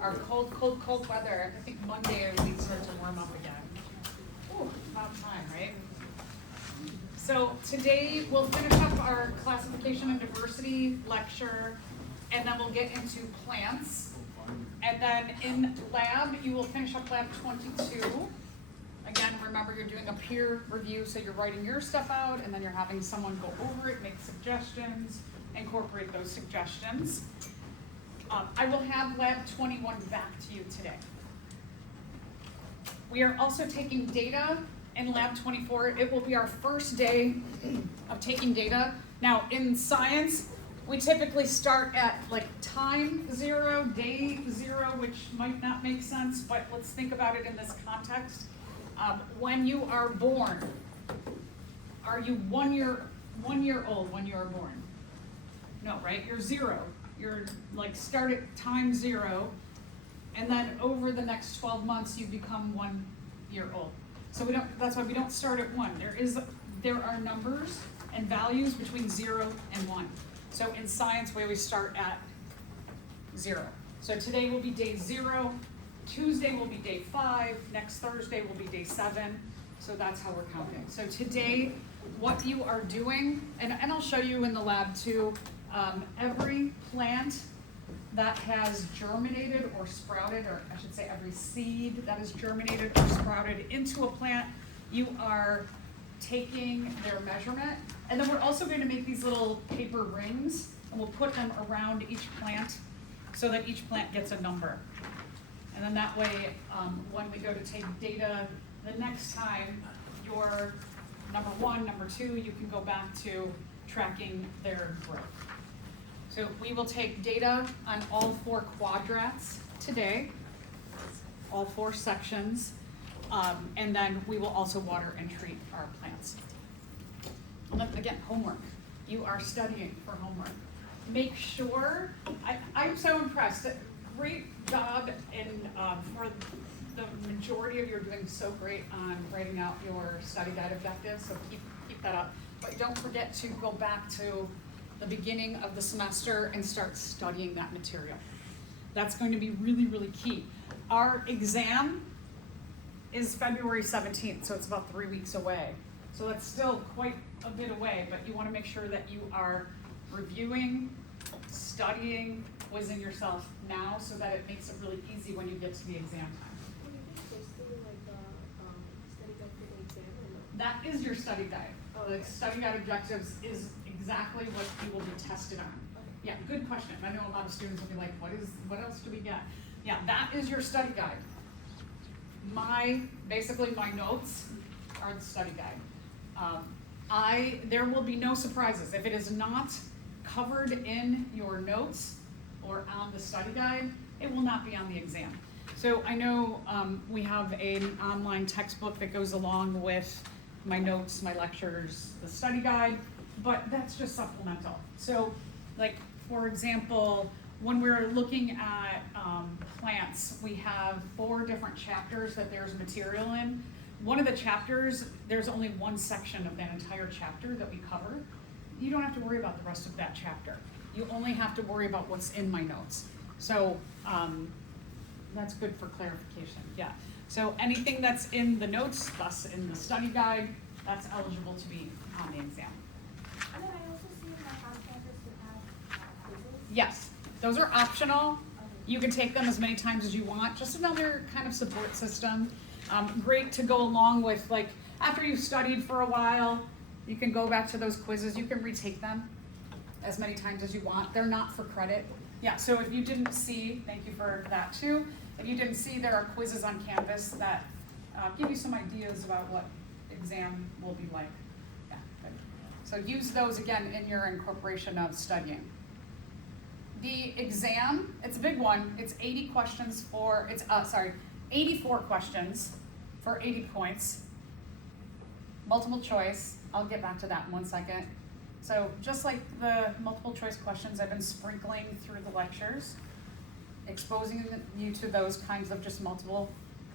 our cold weather. I think Monday we start to warm up again. Ooh, about time, right? So today we'll finish up our classification and diversity lecture, and then we'll get into plants. And then in lab, you will finish up lab 22. Again, remember you're doing a peer review, so you're writing your stuff out, and then you're having someone go over it, make suggestions, incorporate those suggestions. I will have lab 21 back to you today. We are also taking data in lab 24. It will be our first day of taking data. Now, in science, we typically start at like time 0, day 0, which might not make sense, but let's think about it in this context. When you are born, are you 1 year old when you are born? No, right? You're 0. You're like start at time 0, and then over the next 12 months you become 1 year old. So we don't. That's why we don't start at 1. There are numbers and values between 0 and 1. So in science, we always start at 0. So today will be day 0. Tuesday will be day 5. Next Thursday will be day 7. So that's how we're counting. So today, what you are doing, and I'll show you in the lab too. Every plant that has germinated or sprouted, or I should say every seed that is germinated or sprouted into a plant, you are taking their measurement. And then we're also going to make these little paper rings, and we'll put them around each plant so that each plant gets a number. And then that way, when we go to take data the next time, your number 1, number 2, you can go back to tracking their growth. So we will take data on all 4 quadrats today, all 4 sections, and then we will also water and treat our plants. And then again, homework. You are studying for homework. Make sure, I'm so impressed. Great job for the majority of you are doing so great on writing out your study guide objectives, so keep that up. But don't forget to go back to the beginning of the semester and start studying that material. That's going to be really, really key. Our exam is February 17th, so it's about 3 weeks away. So that's still quite a bit away, but you want to make sure that you are reviewing, studying, quizzing yourself now so that it makes it really easy when you get to the exam time. That is your study guide. The study guide objectives is exactly what you will be tested on. Yeah, good question. I know a lot of students will be like, what else do we get? Yeah, that is your study guide. Basically my notes are the study guide. There will be no surprises. If it is not covered in your notes or on the study guide, it will not be on the exam. So I know we have an online textbook that goes along with my notes, my lectures, the study guide, but that's just supplemental. So like, for example, when we're looking at plants, we have 4 different chapters that there's material in. One of the chapters, there's only 1 section of that entire chapter that we cover. You don't have to worry about the rest of that chapter. You only have to worry about what's in my notes. So that's good for clarification, yeah. So anything that's in the notes, thus in the study guide, that's eligible to be on the exam. And then I also see in my house campus to have quizzes. Yes, those are optional. You can take them as many times as you want. Just another kind of support system. Great to go along with, like, after you've studied for a while, you can go back to those quizzes. You can retake them as many times as you want. They're not for credit. Yeah, so if you didn't see, thank you for that too. If you didn't see, there are quizzes on campus that give you some ideas about what exam will be like. Yeah, good. So use those again in your incorporation of studying. The exam, it's a big one. It's 84 questions for 80 points. Multiple choice, I'll get back to that in 1 second. So just like the multiple choice questions, I've been sprinkling through the lectures, exposing you to those kinds of just multiple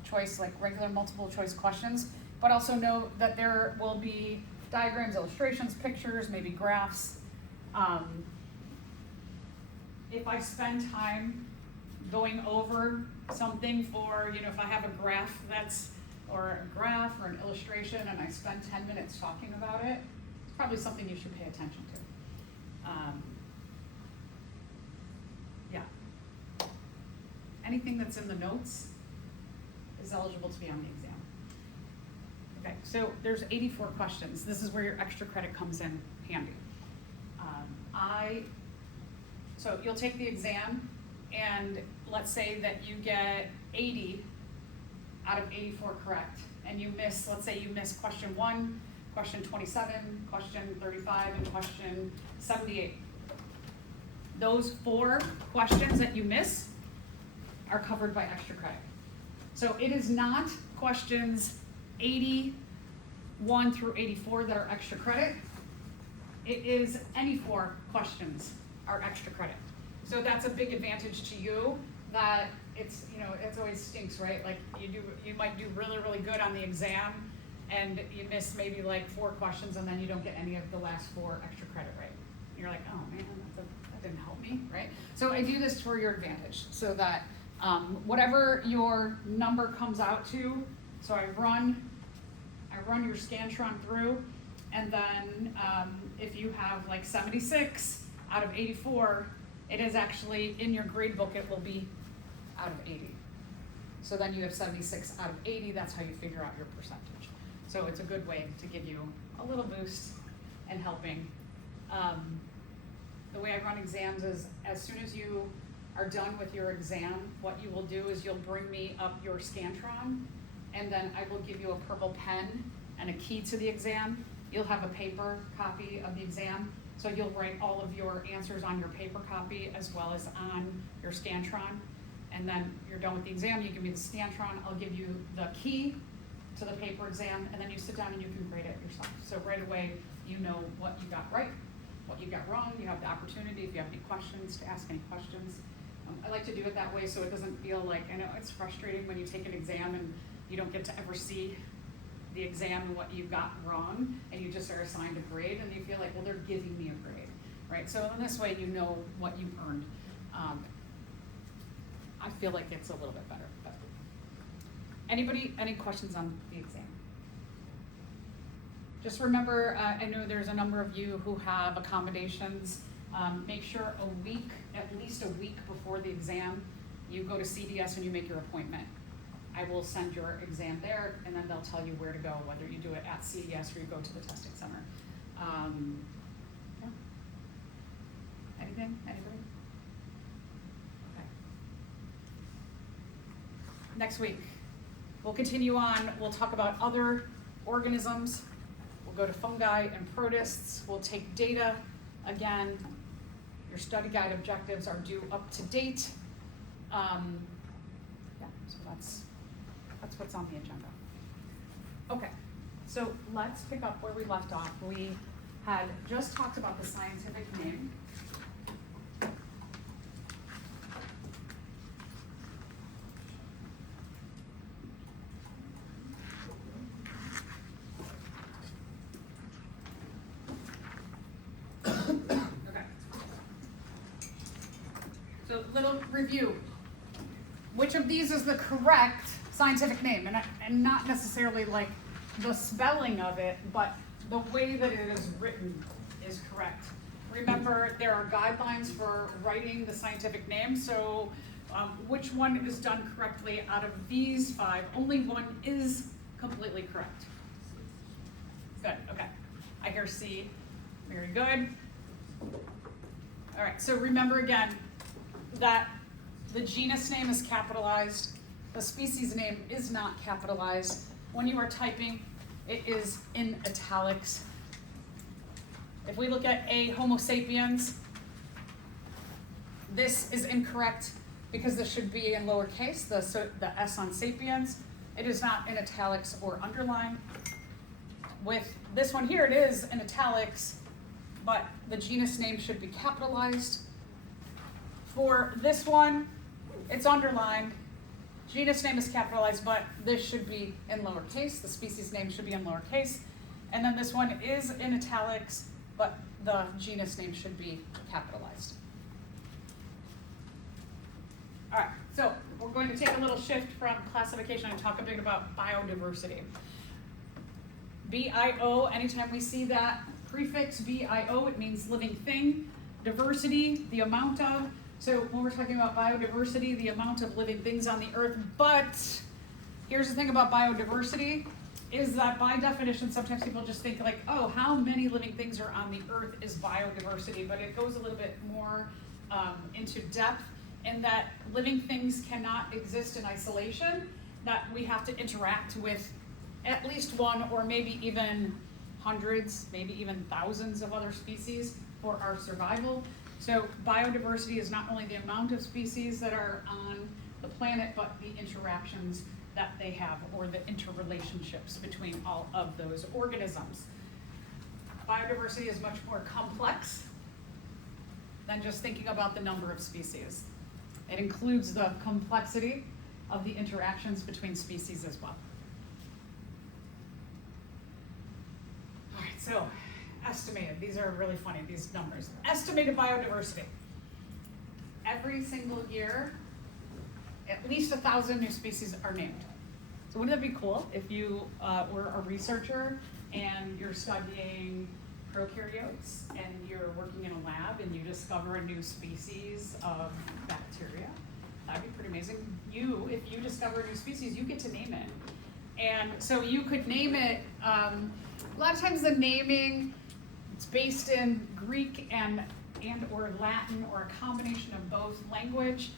choice, like regular multiple choice questions, but also know that there will be diagrams, illustrations, pictures, maybe graphs. If I spend time going over something for, if I have a graph or an illustration and I spend 10 minutes talking about it, it's probably something you should pay attention to. Yeah. Anything that's in the notes is eligible to be on the exam. Okay, so there's 84 questions. This is where your extra credit comes in handy. So you'll take the exam, and let's say that you get 80 out of 84 correct, and let's say you miss question 1, question 27, question 35, and question 78. Those 4 questions that you miss are covered by extra credit. So it is not questions 81 through 84 that are extra credit. It is any 4 questions are extra credit. So that's a big advantage to you, that it's always stinks, right? Like you might do really, really good on the exam and you miss maybe like 4 questions and then you don't get any of the last 4 extra credit right. And you're like, oh man, that didn't help me, right? So I do this for your advantage, so that whatever your number comes out to, so I run your Scantron through, and then if you have like 76 out of 84, it is actually in your grade book, it will be out of 80. So then you have 76 out of 80, that's how you figure out your percentage. So it's a good way to give you a little boost and helping. The way I run exams is, as soon as you are done with your exam, what you will do is you'll bring me up your Scantron, and then I will give you a purple pen and a key to the exam. You'll have a paper copy of the exam, so you'll write all of your answers on your paper copy as well as on your Scantron. And then you're done with the exam, you give me the Scantron, I'll give you the key to the paper exam, and then you sit down and you can grade it yourself. So right away, you know what you got right, what you got wrong. You have the opportunity, if you have any questions, to ask any questions. I like to do it that way so it doesn't feel like, I know it's frustrating when you take an exam and you don't get to ever see the exam and what you got wrong, and you just are assigned a grade, and you feel like, well, they're giving me a grade, right? So in this way, you know what you've earned. I feel like it's a little bit better. But anybody, any questions on the exam? Just remember, I know there's a number of you who have accommodations. Make sure at least a week before the exam, you go to CDS and you make your appointment. I will send your exam there, and then they'll tell you where to go, whether you do it at CDS or you go to the testing center. Yeah. Anything? Anybody? Okay. Next week, we'll continue on. We'll talk about other organisms. We'll go to fungi and protists. We'll take data again. Your study guide objectives are due up to date. Yeah, so that's what's on the agenda. Okay, so let's pick up where we left off. We had just talked about the scientific name. So little review. Which of these is the correct scientific name? And not necessarily like the spelling of it, but the way that it is written is correct. Remember, there are guidelines for writing the scientific name, so which one is done correctly out of these 5? Only one is completely correct. Good, okay. I hear C, very good. All right, so remember again that the genus name is capitalized, the species name is not capitalized. When you are typing, it is in italics. If we look at A, Homo sapiens, this is incorrect because this should be in lowercase, the S on sapiens. It is not in italics or underlined. With this one here, it is in italics, but the genus name should be capitalized. For this one, it's underlined. Genus name is capitalized, but this should be in lowercase. The species name should be in lowercase. And then this one is in italics, but the genus name should be capitalized. All right, so we're going to take a little shift from classification and talk a bit about biodiversity. BIO, anytime we see that prefix BIO, it means living thing. Diversity, the amount of. So when we're talking about biodiversity, the amount of living things on the earth. But here's the thing about biodiversity, is that by definition, sometimes people just think like, oh, how many living things are on the earth is biodiversity, but it goes a little bit more into depth in that living things cannot exist in isolation, that we have to interact with at least one or maybe even hundreds, maybe even thousands of other species for our survival. So biodiversity is not only the amount of species that are on the planet, but the interactions that they have, or the interrelationships between all of those organisms. Biodiversity is much more complex than just thinking about the number of species. It includes the complexity of the interactions between species as well. All right, so estimated, these are really funny, these numbers. Estimated biodiversity. Every single year, at least 1,000 new species are named. So wouldn't that be cool if you were a researcher and you're studying prokaryotes and you're working in a lab and you discover a new species of bacteria? That'd be pretty amazing. If you discover a new species, you get to name it. And so you could name it, a lot of times the naming, it's based in Greek and or Latin, or a combination of both language.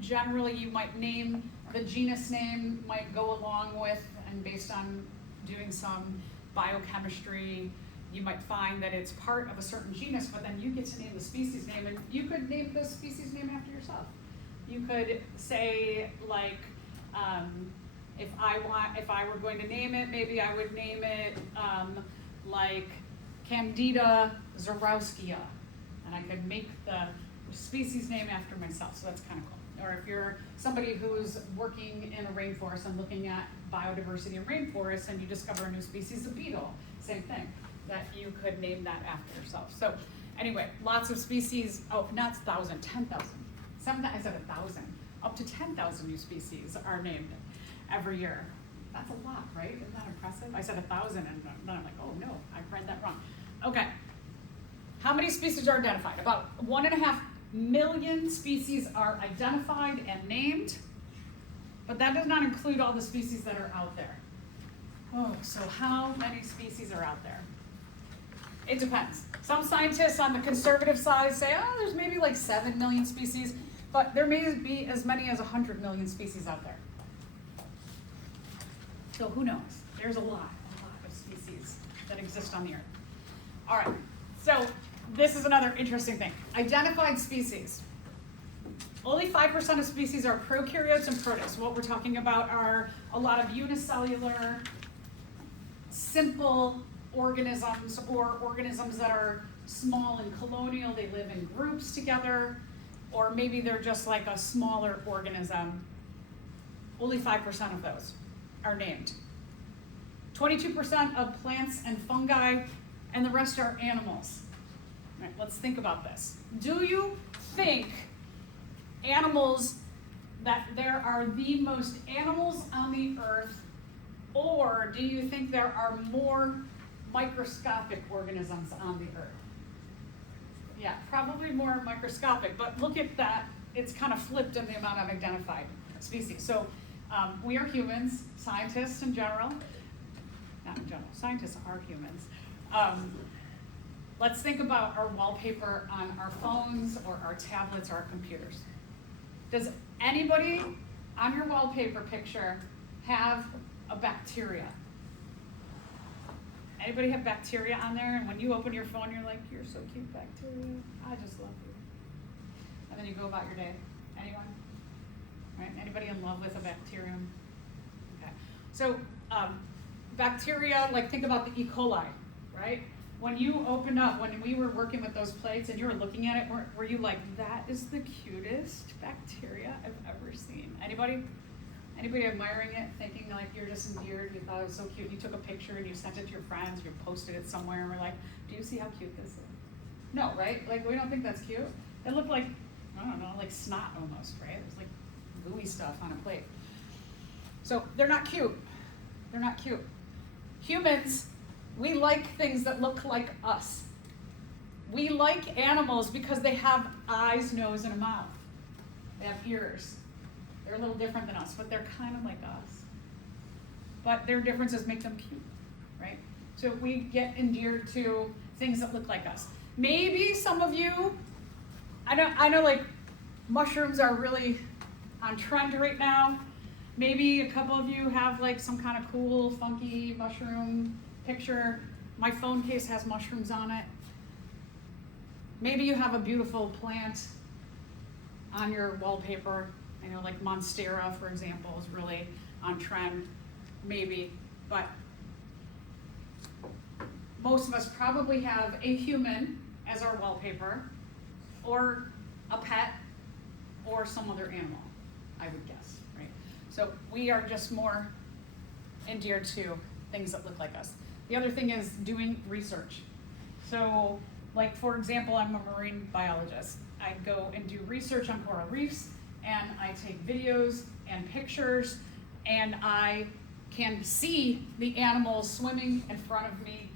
Generally, you might name, the genus name might go along with, and based on doing some biochemistry, you might find that it's part of a certain genus, but then you get to name the species name, and you could name the species name after yourself. You could say, like, if I were going to name it, maybe I would name it like Candida zarowskia, and I could make the species name after myself, so that's kind of cool. Or if you're somebody who's working in a rainforest and looking at biodiversity in rainforests and you discover a new species of beetle, same thing, that you could name that after yourself. So anyway, lots of species, oh, not 1,000, 10,000. I said 1,000. Up to 10,000 new species are named every year. That's a lot, right? Isn't that impressive? I said 1,000 and then I'm like, oh no, I read that wrong. Okay, how many species are identified? About 1.5 million species are identified and named, but that does not include all the species that are out there. Oh, so how many species are out there? It depends. Some scientists on the conservative side say, oh, there's maybe like 7 million species, but there may be as many as 100 million species out there. So who knows? There's a lot of species that exist on the earth. All right, so this is another interesting thing. Identified species. Only 5% of species are prokaryotes and protists. What we're talking about are a lot of unicellular, simple organisms, or organisms that are small and colonial. They live in groups together, or maybe they're just like a smaller organism. Only 5% of those are named. 22% of plants and fungi, and the rest are animals. All right, let's think about this. Do you think animals, that there are the most animals on the earth, or do you think there are more microscopic organisms on the earth? Yeah, probably more microscopic, but look at that. It's kind of flipped in the amount of identified species. So we are humans, scientists in general, not in general, scientists are humans. Let's think about our wallpaper on our phones or our tablets or our computers. Does anybody on your wallpaper picture have a bacteria? Anybody have bacteria on there? And when you open your phone, you're like, you're so cute, bacteria. I just love you. And then you go about your day. Anyone? Right? Anybody in love with a bacterium? Okay. So bacteria, like think about the E. coli, right? When you opened up, when we were working with those plates and you were looking at it, were you like, that is the cutest bacteria I've ever seen? Anybody? Anybody admiring it, thinking like you're just endeared, you thought it was so cute, you took a picture and you sent it to your friends, you posted it somewhere, and we're like, do you see how cute this is? No, right? Like, we don't think that's cute. It looked like, I don't know, like snot almost, right? It's like gooey stuff on a plate. So they're not cute. They're not cute. Humans, we like things that look like us. We like animals because they have eyes, nose, and a mouth. They have ears. They're a little different than us, but they're kind of like us. But their differences make them cute, right? So we get endeared to things that look like us. Maybe some of you, I know like mushrooms are really on trend right now. Maybe a couple of you have like some kind of cool, funky mushroom picture. My phone case has mushrooms on it. Maybe you have a beautiful plant on your wallpaper. I know like Monstera, for example, is really on trend, maybe, but most of us probably have a human as our wallpaper, or a pet, or some other animal, I would guess, right? So we are just more endeared to things that look like us. The other thing is doing research. So, like for example, I'm a marine biologist. I go and do research on coral reefs, and I take videos and pictures, and I can see the animals swimming in front of me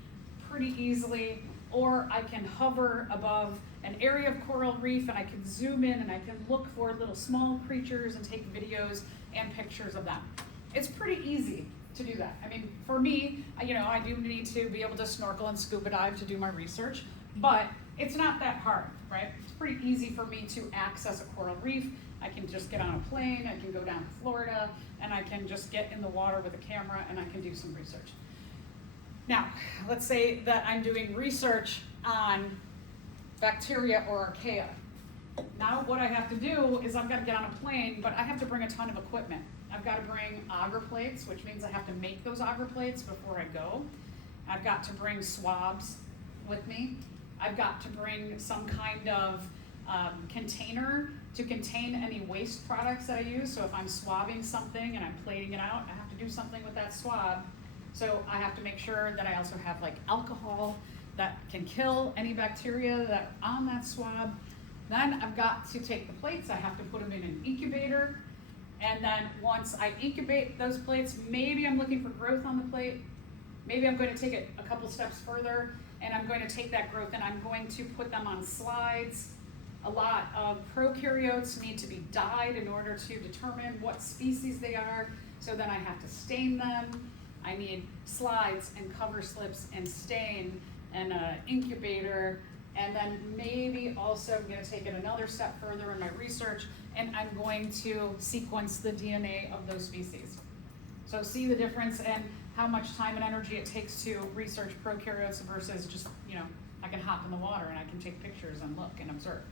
pretty easily, or I can hover above an area of coral reef and I can zoom in and I can look for little small creatures and take videos and pictures of them. It's pretty easy to do that. I mean, for me, I do need to be able to snorkel and scuba dive to do my research, but it's not that hard, right? It's pretty easy for me to access a coral reef. I can just get on a plane, I can go down to Florida, and I can just get in the water with a camera and I can do some research. Now, let's say that I'm doing research on bacteria or archaea. Now what I have to do is I've got to get on a plane, but I have to bring a ton of equipment. I've got to bring agar plates, which means I have to make those agar plates before I go. I've got to bring swabs with me. I've got to bring some kind of container to contain any waste products that I use. So if I'm swabbing something and I'm plating it out, I have to do something with that swab. So I have to make sure that I also have like alcohol that can kill any bacteria that on that swab. Then I've got to take the plates, I have to put them in an incubator. And then once I incubate those plates, maybe I'm looking for growth on the plate. Maybe I'm going to take it a couple steps further and I'm going to take that growth and I'm going to put them on slides. A lot of prokaryotes need to be dyed in order to determine what species they are. So then I have to stain them. I need slides and cover slips and stain and an incubator, and then maybe also I'm going to take it another step further in my research and I'm going to sequence the DNA of those species. So see the difference in how much time and energy it takes to research prokaryotes versus just, I can hop in the water and I can take pictures and look and observe.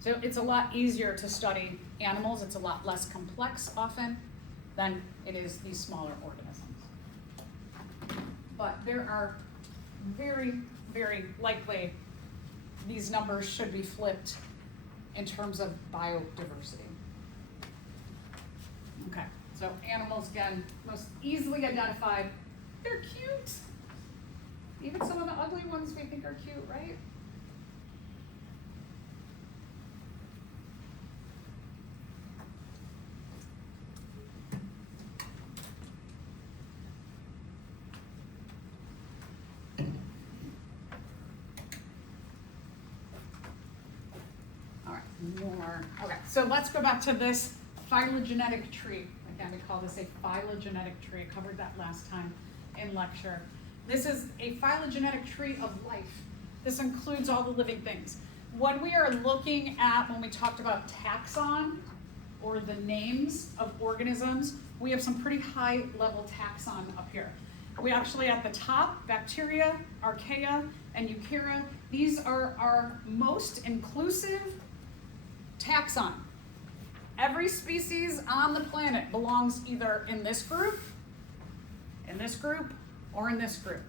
So it's a lot easier to study animals, it's a lot less complex often than it is these smaller organisms. But there are very, very likely these numbers should be flipped in terms of biodiversity. Okay, so animals, again, most easily identified. They're cute. Even some of the ugly ones we think are cute, right? More. Okay, so let's go back to this phylogenetic tree. Again, we call this a phylogenetic tree. I covered that last time in lecture. This is a phylogenetic tree of life. This includes all the living things. When we are looking at, when we talked about taxon, or the names of organisms, we have some pretty high level taxon up here. We actually at the top, bacteria, archaea, and eukarya, these are our most inclusive taxon. Every species on the planet belongs either in this group, or in this group.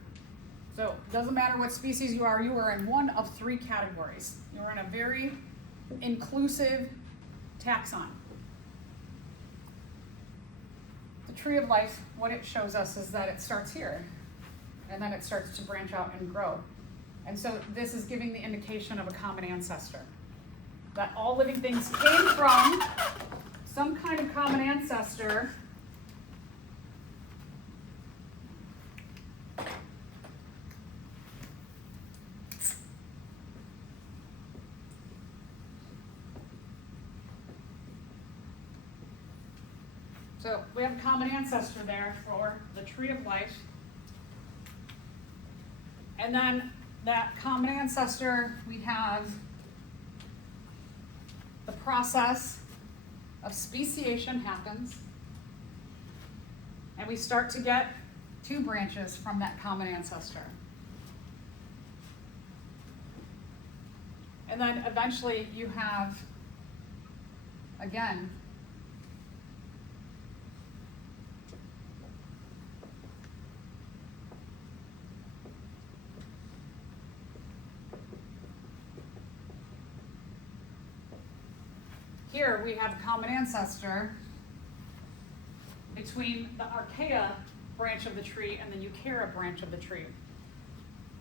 So it doesn't matter what species you are in one of three categories. You are in a very inclusive taxon. The tree of life, what it shows us is that it starts here, and then it starts to branch out and grow. And so this is giving the indication of a common ancestor. that all living things came from some kind of common ancestor. So we have a common ancestor there for the tree of life. And then that common ancestor, we have the process of speciation happens. And we start to get two branches from that common ancestor. And then eventually you have, again, here we have a common ancestor between the archaea branch of the tree and the eukarya branch of the tree.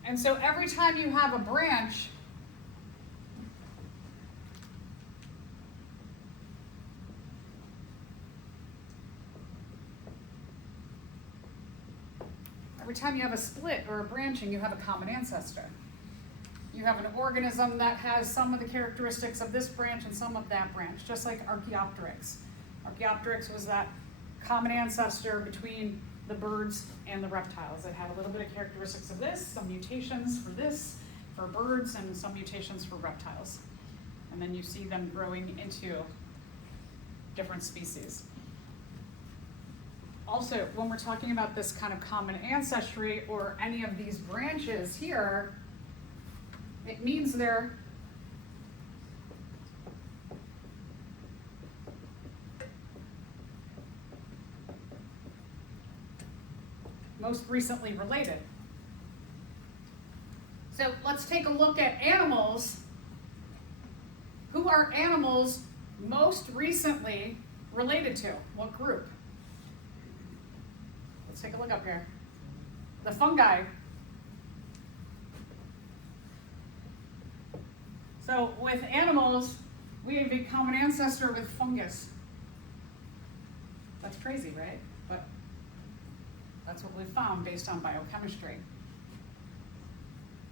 And so every time you have a branch, every time you have a split or a branching, you have a common ancestor. You have an organism that has some of the characteristics of this branch and some of that branch, just like Archaeopteryx. Archaeopteryx was that common ancestor between the birds and the reptiles. It had a little bit of characteristics of this, some mutations for birds, and some mutations for reptiles. And then you see them growing into different species. Also, when we're talking about this kind of common ancestry or any of these branches here, it means they're most recently related. So let's take a look at animals. Who are animals most recently related to? What group? Let's take a look up here. The fungi. So with animals, we have a common ancestor with fungus. That's crazy, right? But that's what we found based on biochemistry.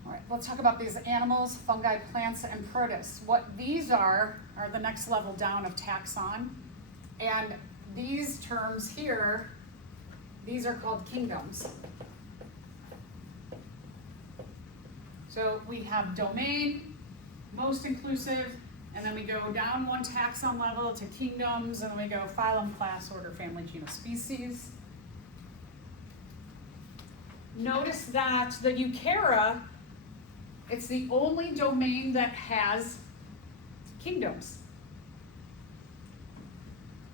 All right, let's talk about these animals, fungi, plants, and protists. What these are the next level down of taxon. And these terms here, these are called kingdoms. So we have domain, most inclusive, and then we go down one taxon level to kingdoms, and then we go phylum, class, order, family, genus, species. Notice that the eukarya, it's the only domain that has kingdoms.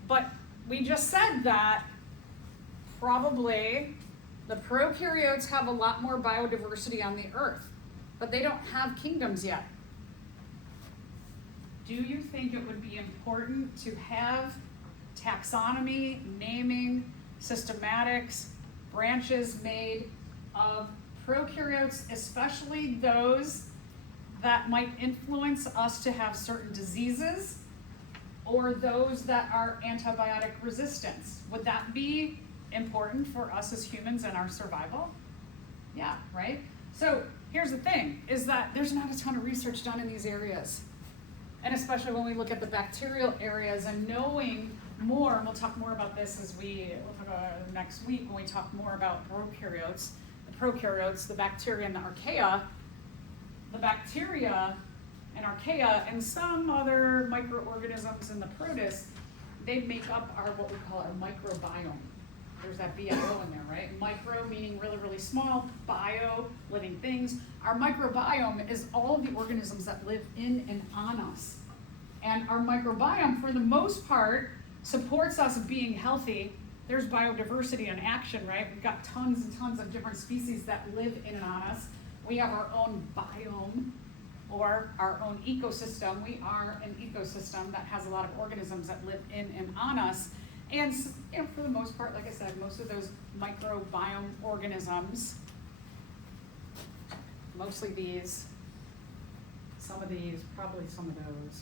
But we just said that probably the prokaryotes have a lot more biodiversity on the earth, but they don't have kingdoms yet. Do you think it would be important to have taxonomy, naming, systematics, branches made of prokaryotes, especially those that might influence us to have certain diseases or those that are antibiotic resistance? Would that be important for us as humans and our survival? Yeah, right? So here's the thing, is that there's not a ton of research done in these areas. And especially when we look at the bacterial areas and knowing more, and we'll talk more about this we'll talk about next week when we talk more about prokaryotes, the bacteria and the archaea. The bacteria and archaea and some other microorganisms in the protists, they make up what we call our microbiome. There's that bio in there, right? Micro meaning really, really small, bio, living things. Our microbiome is all of the organisms that live in and on us. And our microbiome, for the most part, supports us being healthy. There's biodiversity in action, right? We've got tons and tons of different species that live in and on us. We have our own biome or our own ecosystem. We are an ecosystem that has a lot of organisms that live in and on us. And for the most part, like I said, most of those microbiome organisms, mostly these, some of these, probably some of those.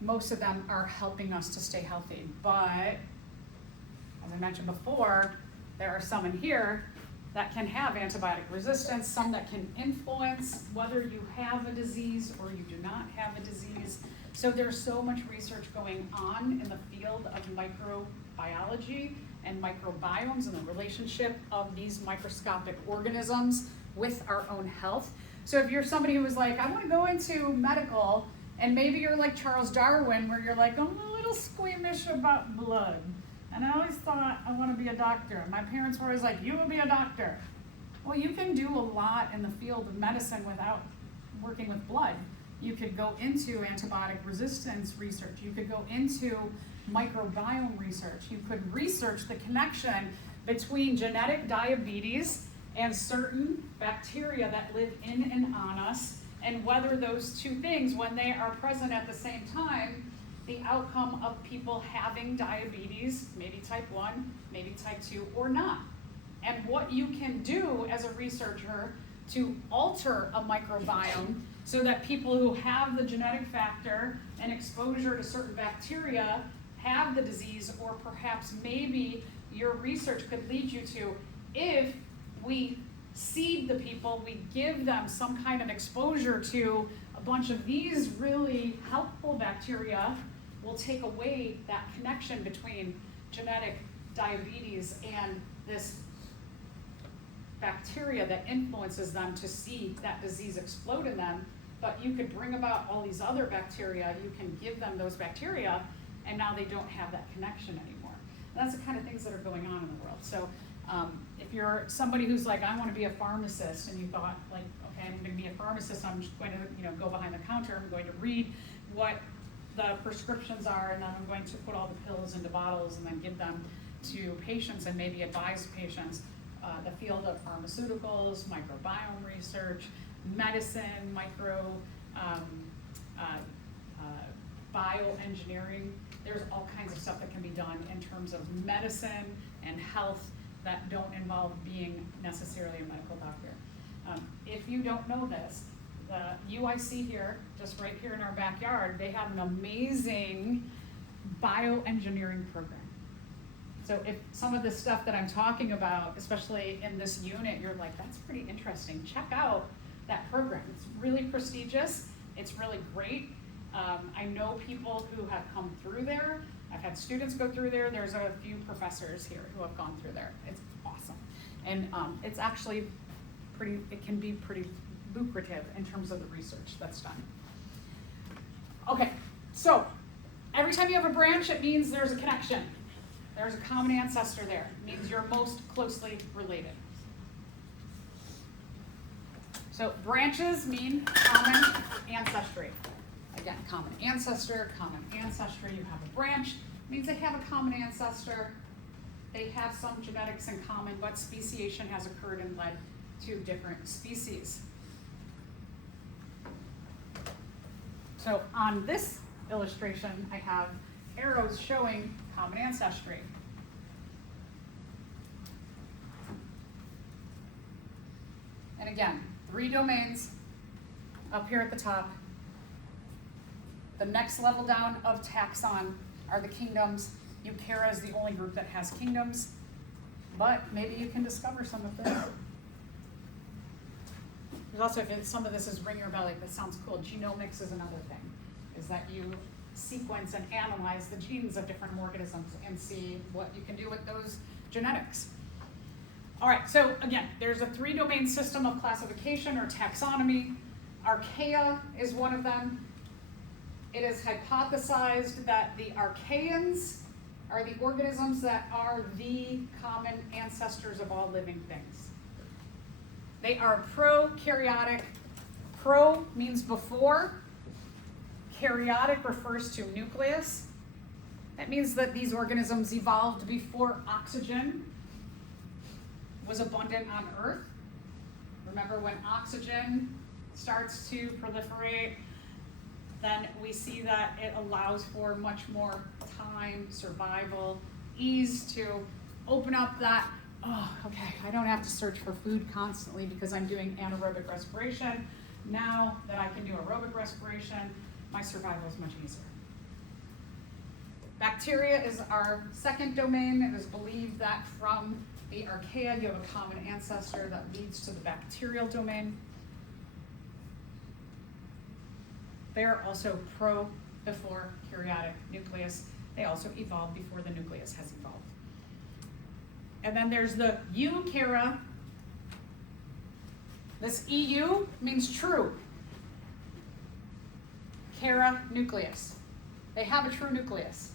most of them are helping us to stay healthy. But as I mentioned before, there are some in here that can have antibiotic resistance, some that can influence whether you have a disease or you do not have a disease. So there's so much research going on in the field of microbiology and microbiomes and the relationship of these microscopic organisms with our own health. So if you're somebody who was like, I want to go into medical, and maybe you're like Charles Darwin, where you're like, I'm a little squeamish about blood. And I always thought I want to be a doctor. My parents were always like, you will be a doctor. Well, you can do a lot in the field of medicine without working with blood. You could go into antibiotic resistance research. You could go into microbiome research. You could research the connection between genetic diabetes and certain bacteria that live in and on us, and whether those two things, when they are present at the same time, the outcome of people having diabetes, maybe type 1, maybe type 2, or not. And what you can do as a researcher to alter a microbiome so that people who have the genetic factor and exposure to certain bacteria have the disease, or perhaps maybe your research could lead you to, if we seed the people, we give them some kind of exposure to a bunch of these really helpful bacteria, will take away that connection between genetic diabetes and this bacteria that influences them to see that disease explode in them. But you could bring about all these other bacteria, you can give them those bacteria, and now they don't have that connection anymore. And that's the kind of things that are going on in the world. So if you're somebody who's like, I want to be a pharmacist, and you thought like, okay, I'm going to be a pharmacist, I'm just going to go behind the counter, I'm going to read what the prescriptions are, and then I'm going to put all the pills into bottles and then give them to patients and maybe advise patients. The field of pharmaceuticals, microbiome research, medicine, bioengineering, there's all kinds of stuff that can be done in terms of medicine and health that don't involve being necessarily a medical doctor. If you don't know this, the UIC here, just right here in our backyard, they have an amazing bioengineering program. So if some of the stuff that I'm talking about, especially in this unit, you're like, that's pretty interesting, check out that program. It's really prestigious, it's really great. I know people who have come through there. I've had students go through there. There's a few professors here who have gone through there. It's awesome. And it's actually it can be pretty lucrative in terms of the research that's done. Okay, so every time you have a branch, it means there's a connection. There's a common ancestor there. It means you're most closely related. So branches mean common ancestry. Again, common ancestor, you have a branch. It means they have a common ancestor. They have some genetics in common, but speciation has occurred and led to different species. So on this illustration, I have arrows showing common ancestry. And again, 3 domains up here at the top. The next level down of taxon are the kingdoms. Eukarya is the only group that has kingdoms, but maybe you can discover some of them. There's also, if some of this is ringing your bell, like that sounds cool, genomics is another thing, is that you sequence and analyze the genes of different organisms and see what you can do with those genetics. All right, so again, there's a 3-domain system of classification or taxonomy. Archaea is one of them. It is hypothesized that the archaeans are the organisms that are the common ancestors of all living things. They are prokaryotic. Pro means before. Karyotic refers to nucleus. That means that these organisms evolved before oxygen was abundant on Earth. Remember, when oxygen starts to proliferate, then we see that it allows for much more time, survival, ease to open up that, oh, okay, I don't have to search for food constantly because I'm doing anaerobic respiration. Now that I can do aerobic respiration, my survival is much easier. Bacteria is our second domain. It is believed that from the archaea, you have a common ancestor that leads to the bacterial domain. They are also before karyotic nucleus. They also evolved before the nucleus has evolved. And then there's the eukarya. This EU means true. Kara nucleus. They have a true nucleus.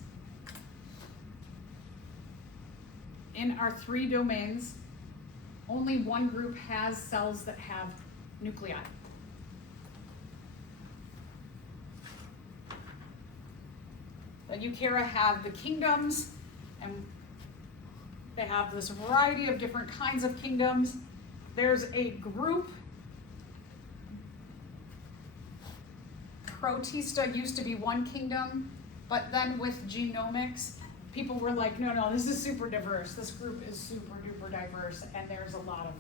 In our three domains, only one group has cells that have nuclei. The eukarya have the kingdoms, and they have this variety of different kinds of kingdoms. There's a group. Protista used to be one kingdom, but then with genomics, people were like, no, this is super diverse. This group is super duper diverse, and there's a lot of,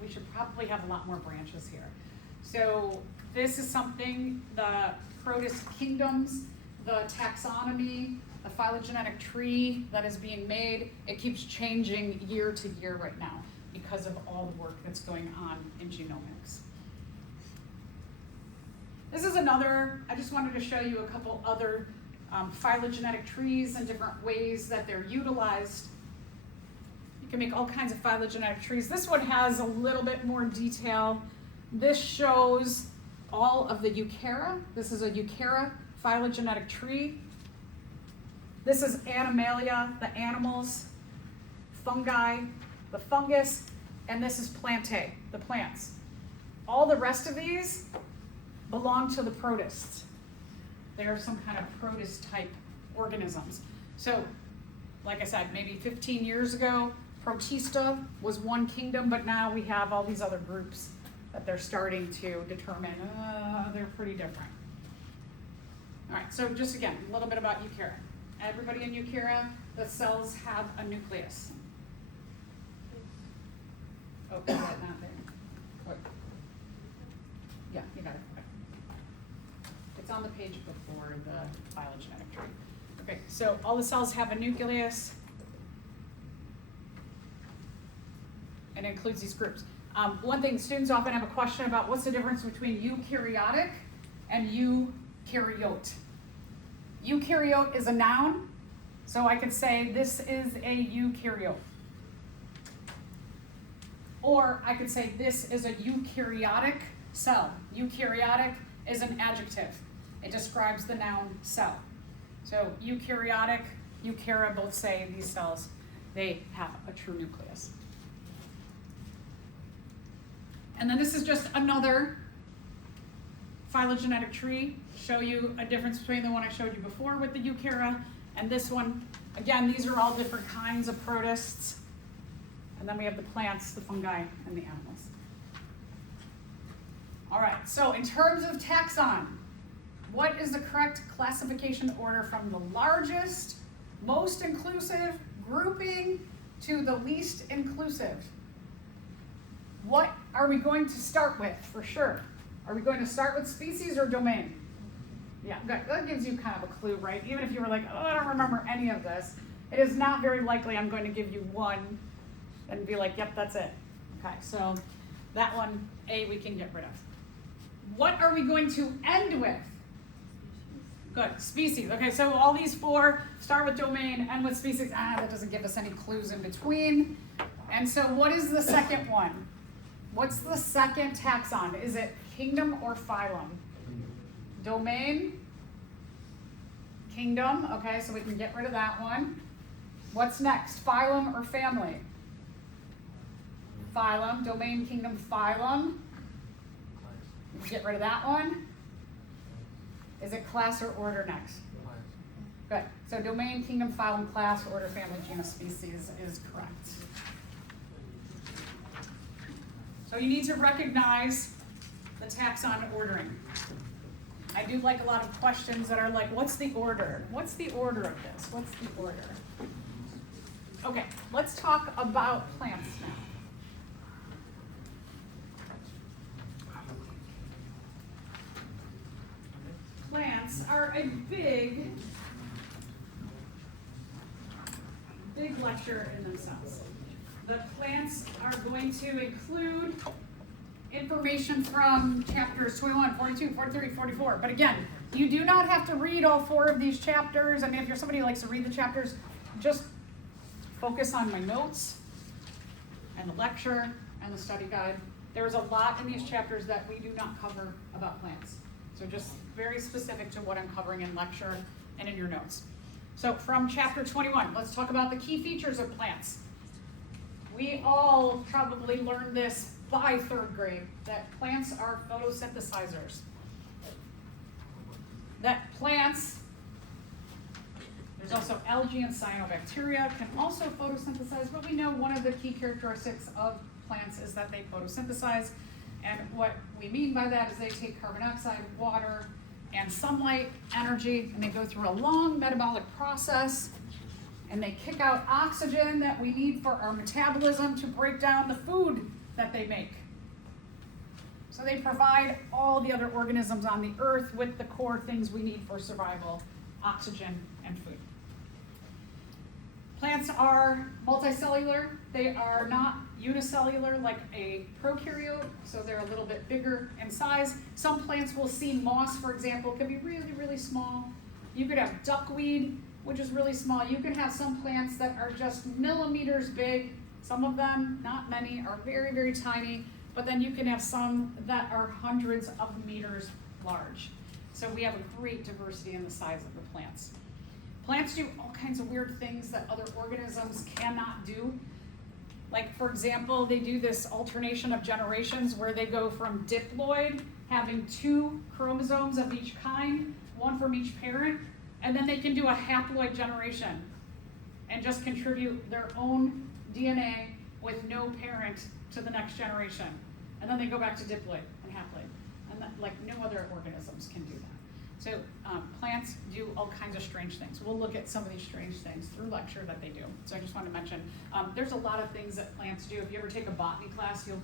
we should probably have a lot more branches here. So this is something, the protist kingdoms, the taxonomy, the phylogenetic tree that is being made, it keeps changing year to year right now because of all the work that's going on in genomics. This is another, I just wanted to show you a couple other phylogenetic trees and different ways that they're utilized. You can make all kinds of phylogenetic trees. This one has a little bit more detail. This shows all of the eukarya. This is a eukarya phylogenetic tree. This is Animalia, the animals, fungi, the fungus, and this is Plantae, the plants. All the rest of these belong to the protists. They are some kind of protist type organisms. So, like I said, maybe 15 years ago, Protista was one kingdom, but now we have all these other groups that they're starting to determine, they're pretty different. All right, so just again, a little bit about eukarya. Everybody in eukarya, the cells have a nucleus. Oh, is that not there? What? Yeah, you got it. Okay. It's on the page before the phylogenetic tree. Okay, so all the cells have a nucleus, and it includes these groups. One thing, students often have a question about what's the difference between eukaryotic and eukaryote. Eukaryote is a noun, so I could say this is a eukaryote. Or I could say this is a eukaryotic cell. Eukaryotic is an adjective. It describes the noun cell. So eukaryotic, eukarya both say these cells, they have a true nucleus. And then this is just another phylogenetic tree. Show you a difference between the one I showed you before with the eukarya and this one. Again, these are all different kinds of protists. And then we have the plants, the fungi, and the animals. All right, so in terms of taxon, what is the correct classification order from the largest, most inclusive grouping to the least inclusive? What are we going to start with for sure? Are we going to start with species or domain? Yeah, good. That gives you kind of a clue, right? Even if you were like, oh, I don't remember any of this, it is not very likely I'm going to give you one and be like, yep, that's it. Okay, so that one, A, we can get rid of. What are we going to end with? Good, species. Okay, so all these four start with domain, end with species. That doesn't give us any clues in between. And so what is the second one? What's the second taxon? Is it kingdom or phylum? Domain, kingdom. Okay, so we can get rid of that one. What's next? Phylum or family? Phylum, domain, kingdom, phylum. We can get rid of that one. Is it class or order next? Good. So domain, kingdom, phylum, class, order, family, genus, species is correct. So you need to recognize the taxon ordering. I do like a lot of questions that are like, what's the order? What's the order of this? What's the order? Okay, let's talk about plants now. Plants are a big big lecture in themselves. The plants are going to include information from chapters 21, 42, 43, 44. But again, you do not have to read all 4 of these chapters. I mean, if you're somebody who likes to read the chapters, just focus on my notes and the lecture and the study guide. There's a lot in these chapters that we do not cover about plants. So just very specific to what I'm covering in lecture and in your notes. So from chapter 21, let's talk about the key features of plants. We all probably learned this by 3rd grade, that plants are photosynthesizers. That plants, there's also algae and cyanobacteria, can also photosynthesize, but we know one of the key characteristics of plants is that they photosynthesize. And what we mean by that is they take carbon dioxide, water, and sunlight energy, and they go through a long metabolic process, and they kick out oxygen that we need for our metabolism to break down the food that they make. So they provide all the other organisms on the earth with the core things we need for survival: oxygen and food. Plants are multicellular. They are not unicellular like a prokaryote, so they're a little bit bigger in size. Some plants will see moss, for example, can be really, really small. You could have duckweed, which is really small. You can have some plants that are just millimeters big. Some of them, not many, are very, very tiny, but then you can have some that are hundreds of meters large. So we have a great diversity in the size of the plants. Plants do all kinds of weird things that other organisms cannot do. Like, for example, they do this alternation of generations where they go from diploid, having 2 chromosomes of each kind, 1 from each parent, and then they can do a haploid generation and just contribute their own DNA with no parent to the next generation. And then they go back to diploid and haploid. And that, like, no other organisms can do that. So plants do all kinds of strange things. We'll look at some of these strange things through lecture that they do. So I just want to mention, there's a lot of things that plants do. If you ever take a botany class, you'll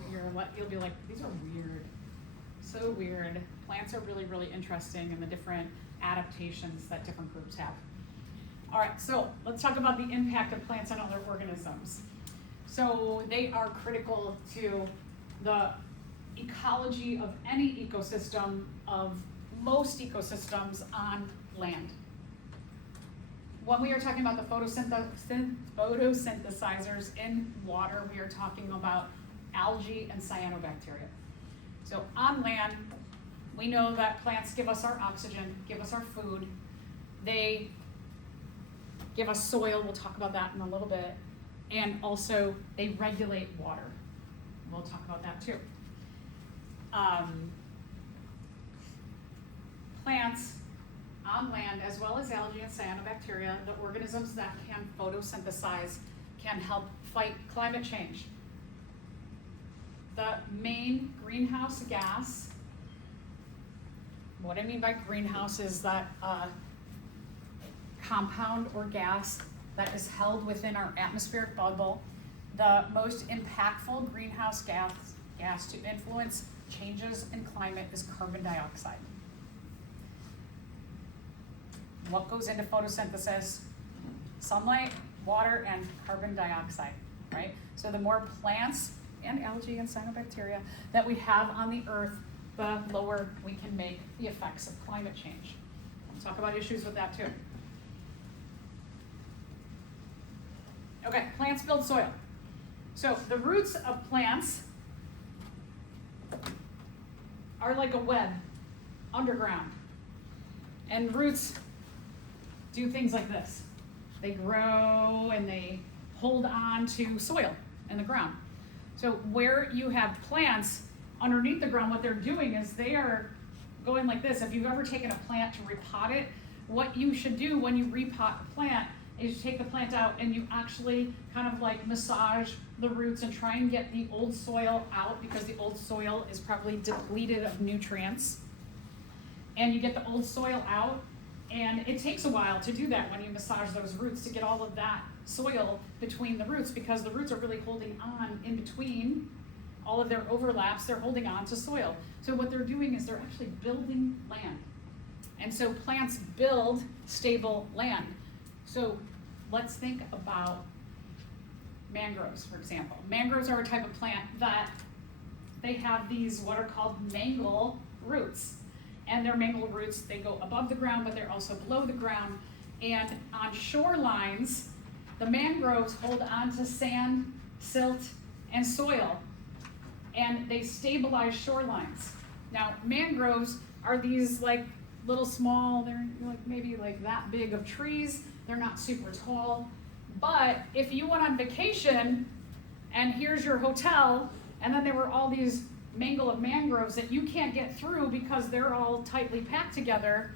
be like, these are weird, so weird. Plants are really, really interesting and the different adaptations that different groups have. All right, so let's talk about the impact of plants on other organisms. So they are critical to the ecology of any ecosystem, of most ecosystems on land. When we are talking about the photosynthesizers in water, we are talking about algae and cyanobacteria. So on land, we know that plants give us our oxygen, give us our food. They give us soil, we'll talk about that in a little bit. And also, they regulate water. We'll talk about that too. Plants on land, as well as algae and cyanobacteria, the organisms that can photosynthesize, can help fight climate change. The main greenhouse gas, what I mean by greenhouse is that compound or gas that is held within our atmospheric bubble. The most impactful greenhouse gas to influence changes in climate is carbon dioxide. What goes into photosynthesis? Sunlight, water, and carbon dioxide, right? So the more plants and algae and cyanobacteria that we have on the earth, the lower we can make the effects of climate change. We'll talk about issues with that too. Okay, plants build soil. So the roots of plants are like a web underground. And roots do things like this. They grow and they hold on to soil in the ground. So where you have plants underneath the ground, what they're doing is they are going like this. If you've ever taken a plant to repot it, what you should do when you repot a plant is you take the plant out and you actually kind of like massage the roots and try and get the old soil out, because the old soil is probably depleted of nutrients. And you get the old soil out, and it takes a while to do that when you massage those roots, to get all of that soil between the roots, because the roots are really holding on in between all of their overlaps. They're holding on to soil. So what they're doing is they're actually building land. And so plants build stable land. So let's think about mangroves, for example. Mangroves are a type of plant that they have these what are called mangle roots. And their mangle roots, they go above the ground, but they're also below the ground. And on shorelines, the mangroves hold on to sand, silt, and soil, and they stabilize shorelines. Now, mangroves are these like little small, they're like maybe like that big of trees. They're not super tall. But if you went on vacation and here's your hotel, and then there were all these mangle of mangroves that you can't get through because they're all tightly packed together,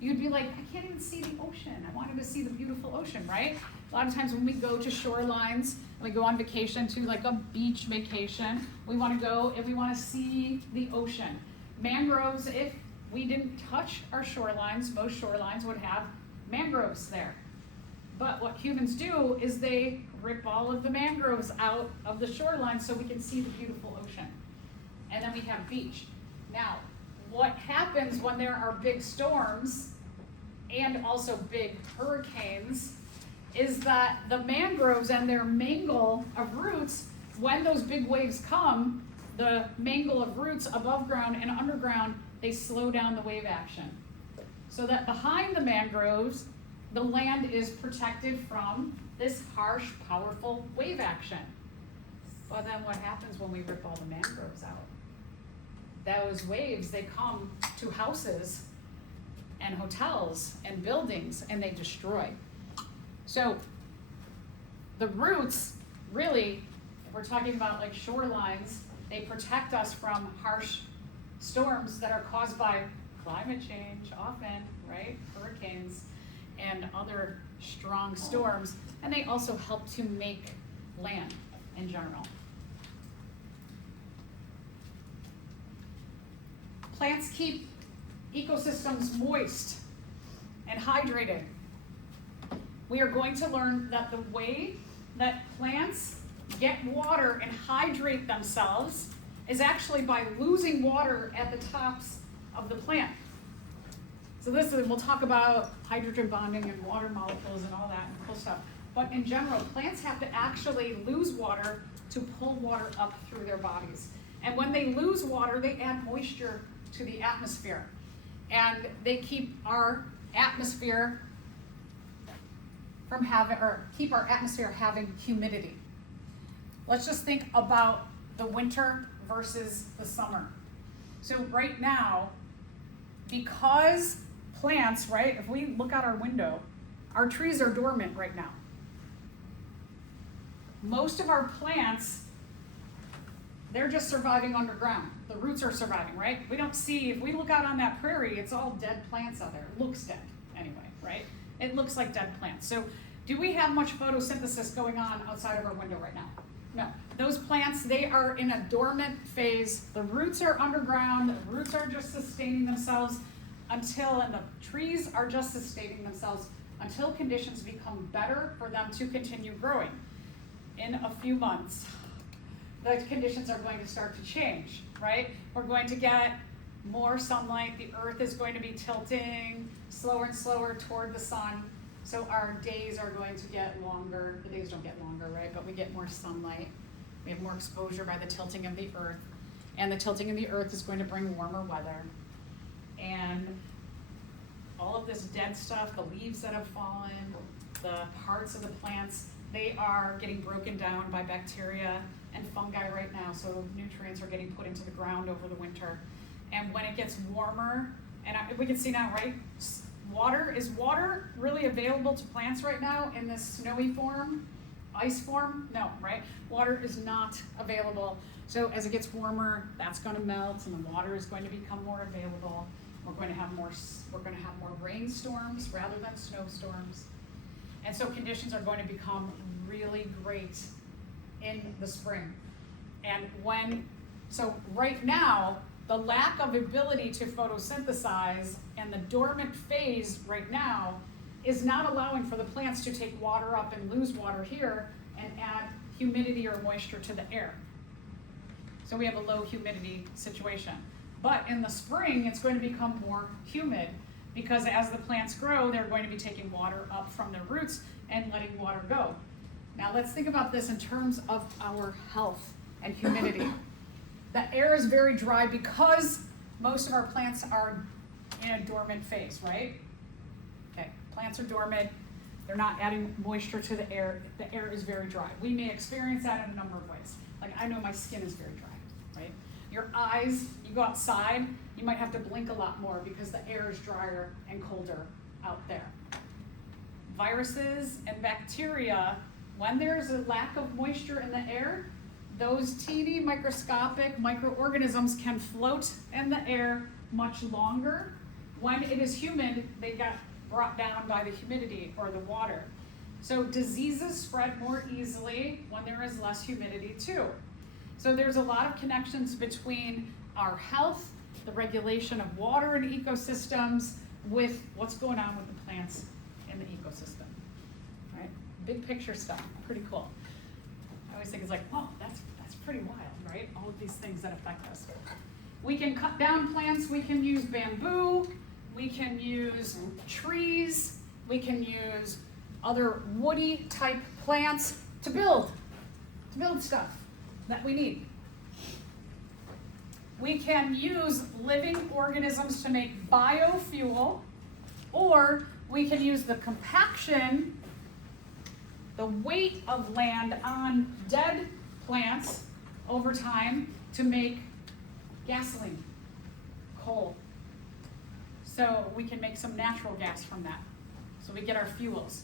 you'd be like, I can't even see the ocean. I wanted to see the beautiful ocean, right? A lot of times when we go to shorelines, we go on vacation to like a beach vacation, we want to go if we want to see the ocean. Mangroves, if we didn't touch our shorelines, most shorelines would have mangroves there. But what humans do is they rip all of the mangroves out of the shoreline so we can see the beautiful ocean. And then we have beach. Now, what happens when there are big storms and also big hurricanes is that the mangroves and their mangle of roots, when those big waves come, the mangle of roots above ground and underground, they slow down the wave action. So that behind the mangroves, the land is protected from this harsh, powerful wave action. But then what happens when we rip all the mangroves out? Those waves, they come to houses and hotels and buildings and they destroy. So the roots, really, if we're talking about like shorelines, they protect us from harsh storms that are caused by climate change often, right? Hurricanes and other strong storms, and they also help to make land in general. Plants keep ecosystems moist and hydrated. We are going to learn that the way that plants get water and hydrate themselves is actually by losing water at the tops of the plant. So we'll talk about hydrogen bonding and water molecules and all that and cool stuff. But in general, plants have to actually lose water to pull water up through their bodies. And when they lose water, they add moisture to the atmosphere. And they keep our atmosphere keep our atmosphere having humidity. Let's just think about the winter versus the summer. So right now, because plants, right, if we look out our window, our trees are dormant right now. Most of our plants, they're just surviving underground. The roots are surviving, right? We don't see, if we look out on that prairie, it's all dead plants out there. It looks dead anyway, right? It looks like dead plants. So do we have much photosynthesis going on outside of our window right now? No. Those plants, they are in a dormant phase. The roots are underground. The roots are just sustaining themselves and the trees are just sustaining themselves until conditions become better for them to continue growing. In a few months, the conditions are going to start to change, right? We're going to get more sunlight. The earth is going to be tilting slower and slower toward the sun. So our days are going to get longer. The days don't get longer, right? But we get more sunlight. We have more exposure by the tilting of the earth. And the tilting of the earth is going to bring warmer weather. And all of this dead stuff, the leaves that have fallen, the parts of the plants, they are getting broken down by bacteria and fungi right now. So nutrients are getting put into the ground over the winter. And when it gets warmer, and we can see now, right? Is water really available to plants right now in this snowy form, ice form? No, right? Water is not available. So as it gets warmer, that's going to melt and the water is going to become more available. We're going to have more rainstorms rather than snowstorms. And so conditions are going to become really great in the spring. And so right now, the lack of ability to photosynthesize and the dormant phase right now is not allowing for the plants to take water up and lose water here and add humidity or moisture to the air. So we have a low humidity situation. But in the spring, it's going to become more humid because as the plants grow, they're going to be taking water up from their roots and letting water go. Now let's think about this in terms of our health and humidity. The air is very dry because most of our plants are in a dormant phase, right? Okay, plants are dormant. They're not adding moisture to the air. The air is very dry. We may experience that in a number of ways. Like I know my skin is very dry, right? Your eyes, you go outside, you might have to blink a lot more because the air is drier and colder out there. Viruses and bacteria, when there's a lack of moisture in the air, those teeny microscopic microorganisms can float in the air much longer. When it is humid, they get brought down by the humidity or the water. So diseases spread more easily when there is less humidity too. So there's a lot of connections between our health, the regulation of water in ecosystems, with what's going on with the plants in the ecosystem, right? Big picture stuff, pretty cool. I always think it's like, whoa, that's pretty wild, right? All of these things that affect us. We can cut down plants, we can use bamboo, we can use trees, we can use other woody type plants to build stuff that we need. We can use living organisms to make biofuel, or we can use the compaction, the weight of land on dead plants over time to make gasoline, coal. So we can make some natural gas from that. So we get our fuels.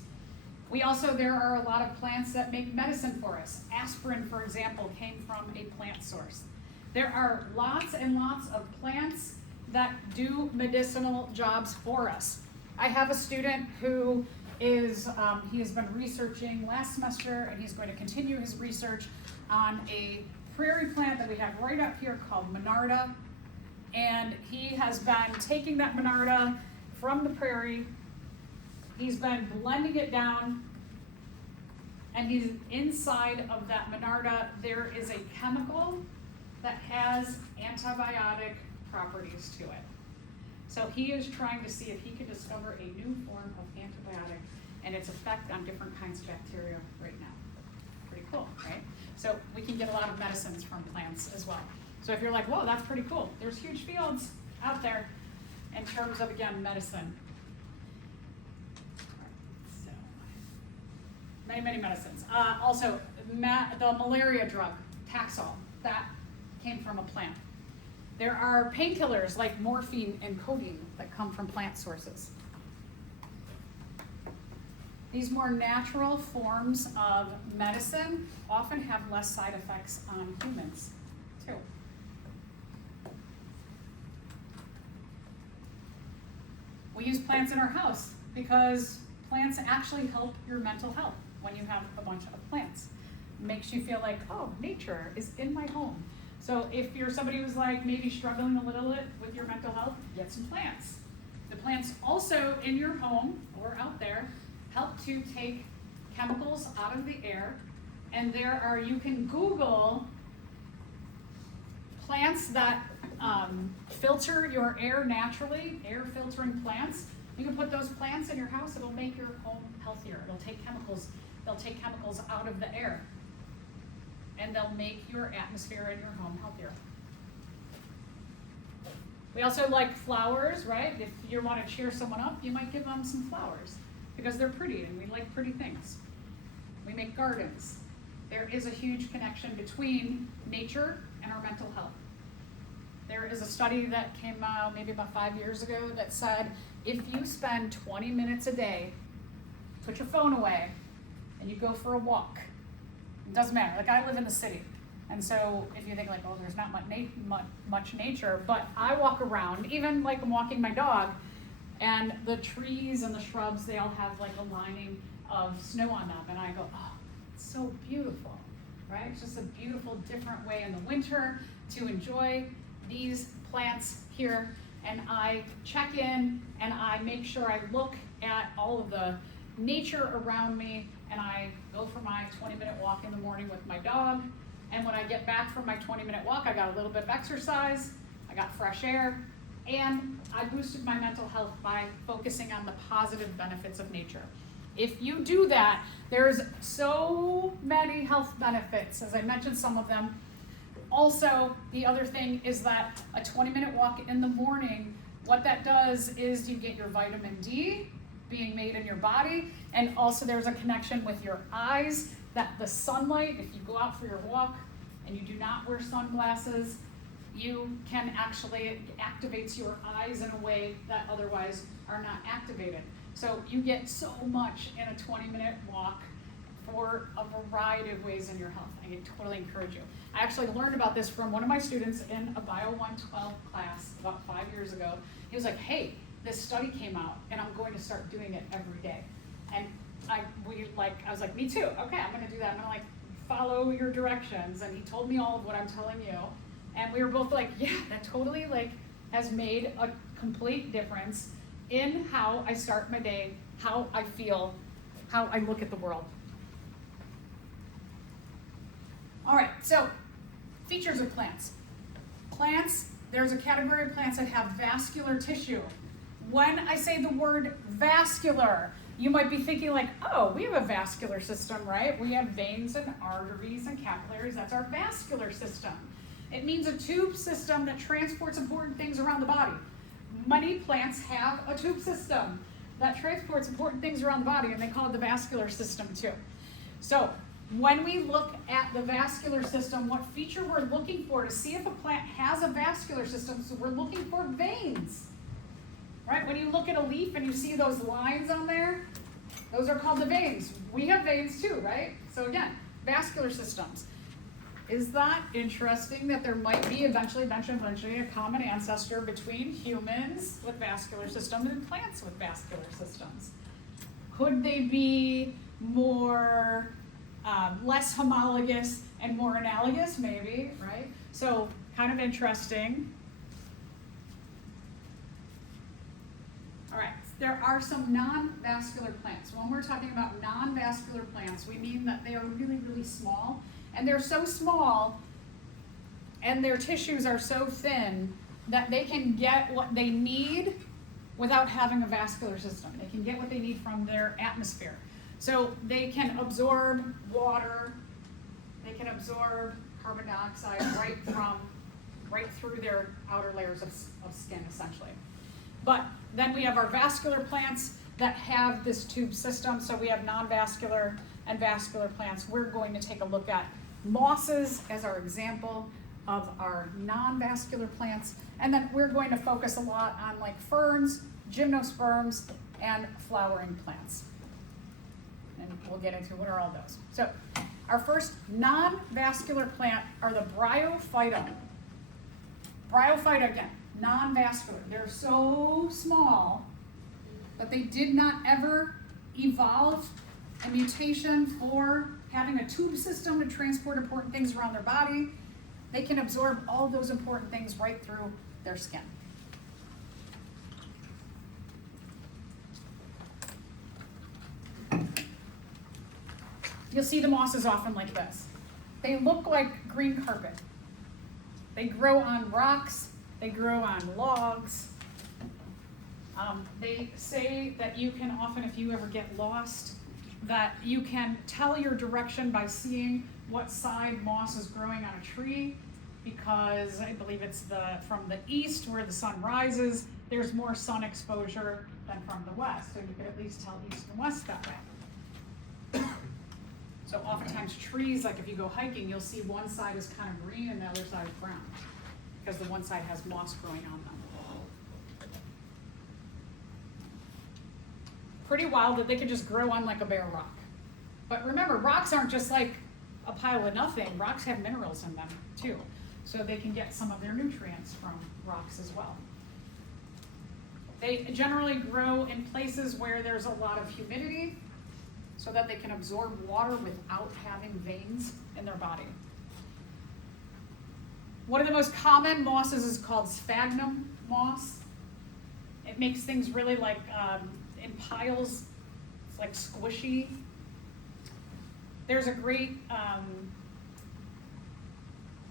There are a lot of plants that make medicine for us. Aspirin, for example, came from a plant source. There are lots and lots of plants that do medicinal jobs for us. I have a student who he has been researching last semester, and he's going to continue his research on a prairie plant that we have right up here called Monarda. And he has been taking that Monarda from the prairie, he's been blending it down, and he's inside of that Monarda, there is a chemical that has antibiotic properties to it. So he is trying to see if he can discover a new form of antibiotic and its effect on different kinds of bacteria right now. Pretty cool, right? So we can get a lot of medicines from plants as well. So if you're like, whoa, that's pretty cool. There's huge fields out there in terms of, again, medicine. So, many medicines. Also, the malaria drug, Taxol, that came from a plant. There are painkillers like morphine and codeine that come from plant sources. These more natural forms of medicine often have less side effects on humans, too. We use plants in our house because plants actually help your mental health when you have a bunch of plants. It makes you feel like, oh, nature is in my home. So if you're somebody who's like maybe struggling a little bit with your mental health, get some plants. The plants also in your home or out there help to take chemicals out of the air. And you can Google plants that filter your air naturally, air filtering plants. You can put those plants in your house, it'll make your home healthier. They'll take chemicals out of the air. And they'll make your atmosphere in your home healthier. We also like flowers, right? If you want to cheer someone up, you might give them some flowers because they're pretty and we like pretty things. We make gardens. There is a huge connection between nature and our mental health. There is a study that came out maybe about 5 years ago that said if you spend 20 minutes a day, put your phone away, and you go for a walk, it doesn't matter. Like I live in the city, and so if you think like, oh, there's not much nature, but I walk around, even like I'm walking my dog, and the trees and the shrubs, they all have like a lining of snow on them, and I go, oh, it's so beautiful, right? It's just a beautiful, different way in the winter to enjoy these plants here, and I check in and I make sure I look at all of the nature around me, and I go for my 20-minute walk in the morning with my dog, and when I get back from my 20-minute walk, I got a little bit of exercise, I got fresh air, and I boosted my mental health by focusing on the positive benefits of nature. If you do that, there's so many health benefits, as I mentioned some of them. Also, the other thing is that a 20-minute walk in the morning, what that does is you get your vitamin D being made in your body, and also there's a connection with your eyes, that the sunlight, if you go out for your walk and you do not wear sunglasses, you can actually, it activates your eyes in a way that otherwise are not activated. So you get so much in a 20-minute walk for a variety of ways in your health. I totally encourage you. I actually learned about this from one of my students in a Bio 112 class about 5 years ago. He was like, hey, this study came out and I'm going to start doing it every day. And I was like, me too. Okay, I'm gonna do that. I'm gonna follow your directions. And he told me all of what I'm telling you. And we were both like, yeah, that totally has made a complete difference in how I start my day, how I feel, how I look at the world. All right, so features of plants. Plants, there's a category of plants that have vascular tissue. When I say the word vascular, you might be thinking oh, we have a vascular system, right? We have veins and arteries and capillaries. That's our vascular system. It means a tube system that transports important things around the body. Many plants have a tube system that transports important things around the body, and they call it the vascular system too. So when we look at the vascular system, what feature we're looking for to see if a plant has a vascular system, so we're looking for veins. Right? When you look at a leaf and you see those lines on there, those are called the veins. We have veins too, right? So again, vascular systems. Is that interesting that there might be eventually a common ancestor between humans with vascular systems and plants with vascular systems? Could they be more, less homologous and more analogous? Maybe, right? So kind of interesting. All right, there are some non-vascular plants. When we're talking about non-vascular plants, we mean that they are really, really small. And they're so small and their tissues are so thin that they can get what they need without having a vascular system. They can get what they need from their atmosphere. So they can absorb water, they can absorb carbon dioxide right through their outer layers of skin, essentially. But then we have our vascular plants that have this tube system. So we have non-vascular and vascular plants. We're going to take a look at mosses as our example of our non-vascular plants. And then we're going to focus a lot on ferns, gymnosperms, and flowering plants. And we'll get into what are all those. So our first non-vascular plant are the bryophyta. Bryophyta, again, non-vascular. They're so small that they did not ever evolve a mutation for having a tube system to transport important things around their body. They can absorb all those important things right through their skin. You'll see the mosses often like this. They look like green carpet. They grow on rocks, they grow on logs. They say that you can often, if you ever get lost, that you can tell your direction by seeing what side moss is growing on a tree, because I believe it's from the east where the sun rises, there's more sun exposure than from the west, so you can at least tell east and west that way. So oftentimes trees, if you go hiking, you'll see one side is kind of green and the other side is brown, because the one side has moss growing on them. Pretty wild that they could just grow on a bare rock. But remember, rocks aren't just a pile of nothing. Rocks have minerals in them too. So they can get some of their nutrients from rocks as well. They generally grow in places where there's a lot of humidity so that they can absorb water without having veins in their body. One of the most common mosses is called sphagnum moss. It makes things really in piles, it's squishy. There's a great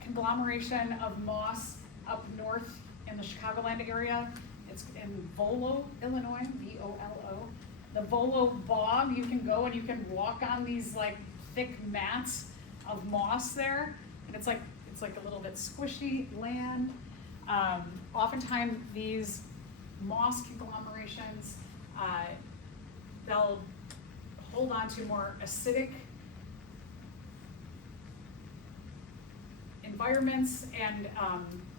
conglomeration of moss up north in the Chicagoland area. It's in Volo, Illinois, V-O-L-O. the Volo Bog, you can go and you can walk on these like thick mats of moss there, and it's like a little bit squishy land. Oftentimes these moss conglomerations, they'll hold on to more acidic environments, and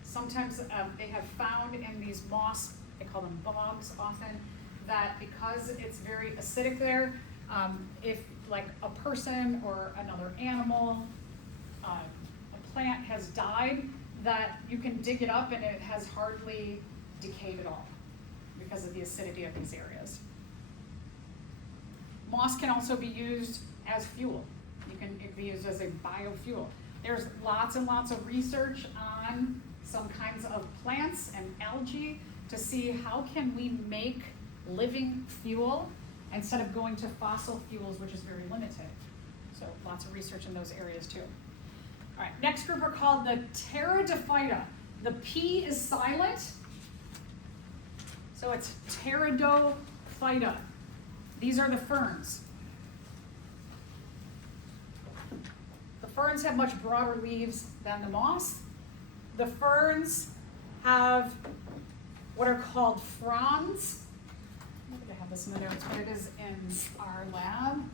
sometimes they have found in these moss, they call them bogs often, that because it's very acidic there, if like a person or another animal, a plant has died, that you can dig it up and it has hardly decayed at all because of the acidity of these areas. Moss can also be used as fuel. It can be used as a biofuel. There's lots and lots of research on some kinds of plants and algae to see how can we make living fuel instead of going to fossil fuels, which is very limited. So lots of research in those areas too. All right, next group are called the Pteridophyta. The P is silent, so it's Pteridophyta. These are the ferns. The ferns have much broader leaves than the moss. The ferns have what are called fronds. I don't think I have this in the notes, but it is in our lab.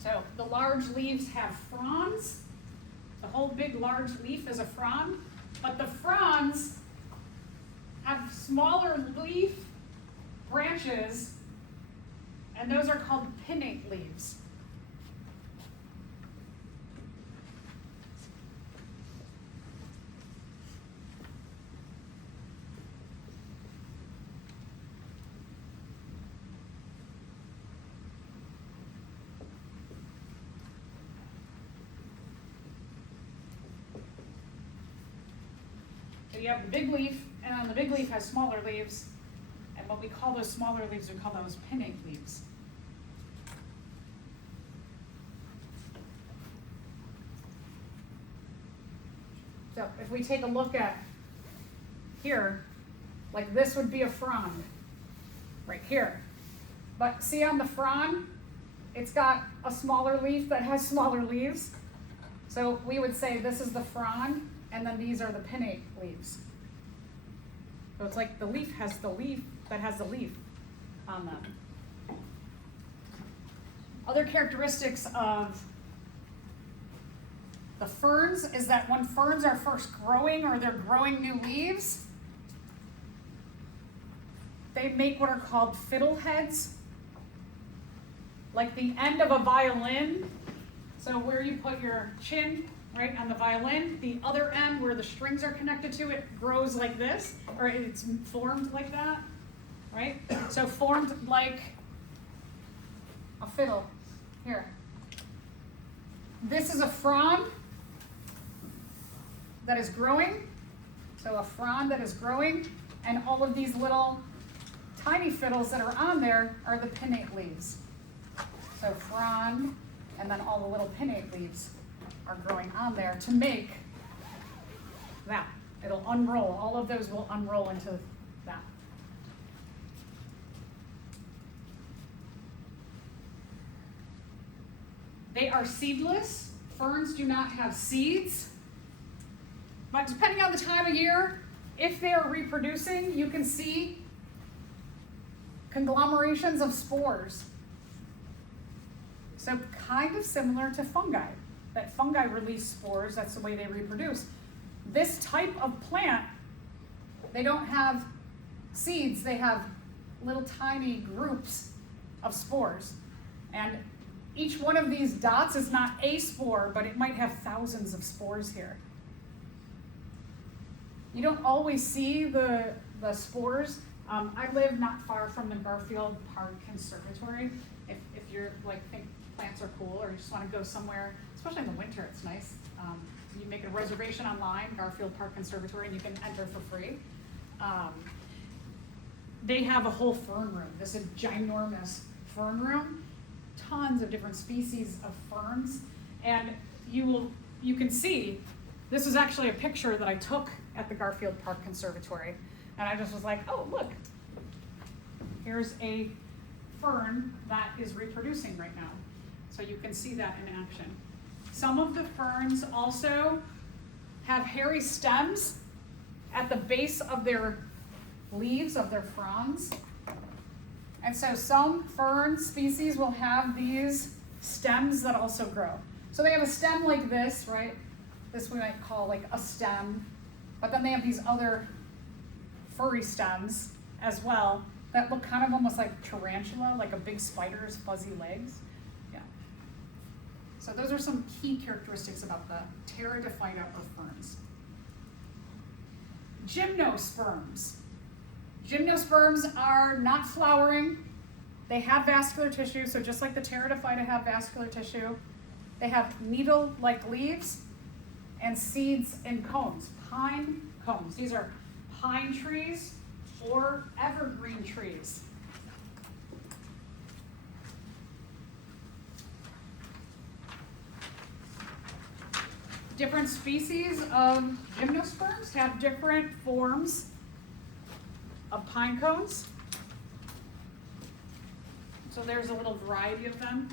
So the large leaves have fronds. The whole big large leaf is a frond, but the fronds have smaller leaf branches, and those are called pinnate leaves. So you have the big leaf, and then the big leaf has smaller leaves, and what we call those smaller leaves, we call those pinnate leaves. So if we take a look at here, like this would be a frond, right here. But see on the frond, it's got a smaller leaf that has smaller leaves. So we would say this is the frond, and then these are the pinnate leaves. So it's like the leaf has the leaf that has the leaf on them. Other characteristics of the ferns is that when ferns are first growing or they're growing new leaves, they make what are called fiddleheads, like the end of a violin. So where you put your chin, right, on the violin, the other end where the strings are connected to it grows like this, or it's formed like that, right? So formed like a fiddle, here. This is a frond that is growing, so a frond that is growing, and all of these little tiny fiddles that are on there are the pinnate leaves. So frond, and then all the little pinnate leaves are growing on there to make that. It'll unroll. All of those will unroll into that. They are seedless. Ferns do not have seeds. But depending on the time of year, if they are reproducing, you can see conglomerations of spores. So kind of similar to fungi. That fungi release spores, that's the way they reproduce. This type of plant, they don't have seeds, they have little tiny groups of spores. And each one of these dots is not a spore, but it might have thousands of spores here. You don't always see the spores. I live not far from the Garfield Park Conservatory. If you're like think plants are cool, or you just want to go somewhere, especially in the winter, it's nice. You make a reservation online, Garfield Park Conservatory, and you can enter for free. They have a whole fern room. This is a ginormous fern room, tons of different species of ferns, and you can see, this is actually a picture that I took at the Garfield Park Conservatory. And I just was like, oh, look, here's a fern that is reproducing right now. So you can see that in action. Some of the ferns also have hairy stems at the base of their leaves, of their fronds. And so some fern species will have these stems that also grow. So they have a stem like this, right? This we might call like a stem. But then they have these other furry stems as well that look kind of almost like tarantula, like a big spider's fuzzy legs. Yeah. So those are some key characteristics about the Pteridophyta or ferns. Gymnosperms. Gymnosperms are not flowering. They have vascular tissue, so just like the Pteridophyta have vascular tissue, they have needle-like leaves and seeds and cones, pine cones. These are pine trees or evergreen trees. Different species of gymnosperms have different forms of pine cones. So there's a little variety of them.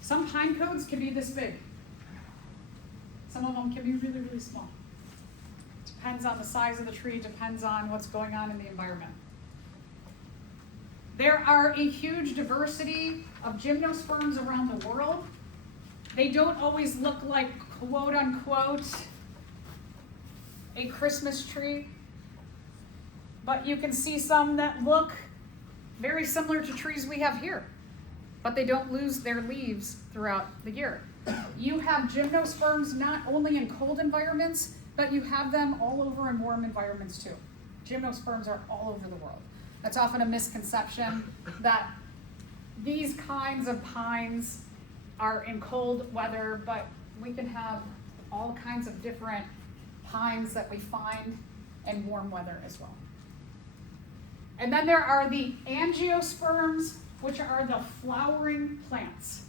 Some pine cones can be this big. Some of them can be really, really small. Depends on the size of the tree, depends on what's going on in the environment. There are a huge diversity of gymnosperms around the world. They don't always look like, quote unquote, a Christmas tree, but you can see some that look very similar to trees we have here, but they don't lose their leaves throughout the year. You have gymnosperms not only in cold environments, but you have them all over in warm environments too. Gymnosperms are all over the world. That's often a misconception that these kinds of pines are in cold weather, but we can have all kinds of different pines that we find in warm weather as well. And then there are the angiosperms, which are the flowering plants.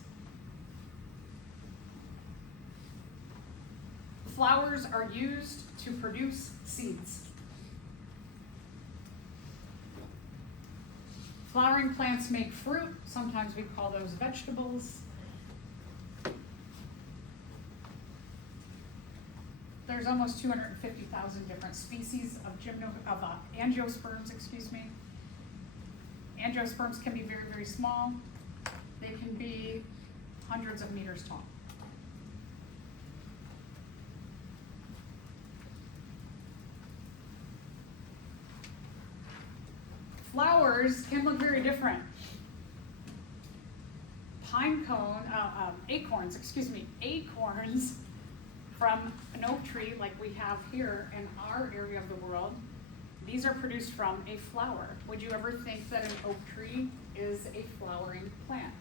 Flowers are used to produce seeds. Flowering plants make fruit. Sometimes we call those vegetables. There's almost 250,000 different species of angiosperms, Angiosperms can be very, very small. They can be hundreds of meters tall. Flowers can look very different. Acorns from an oak tree like we have here in our area of the world, these are produced from a flower. Would you ever think that an oak tree is a flowering plant?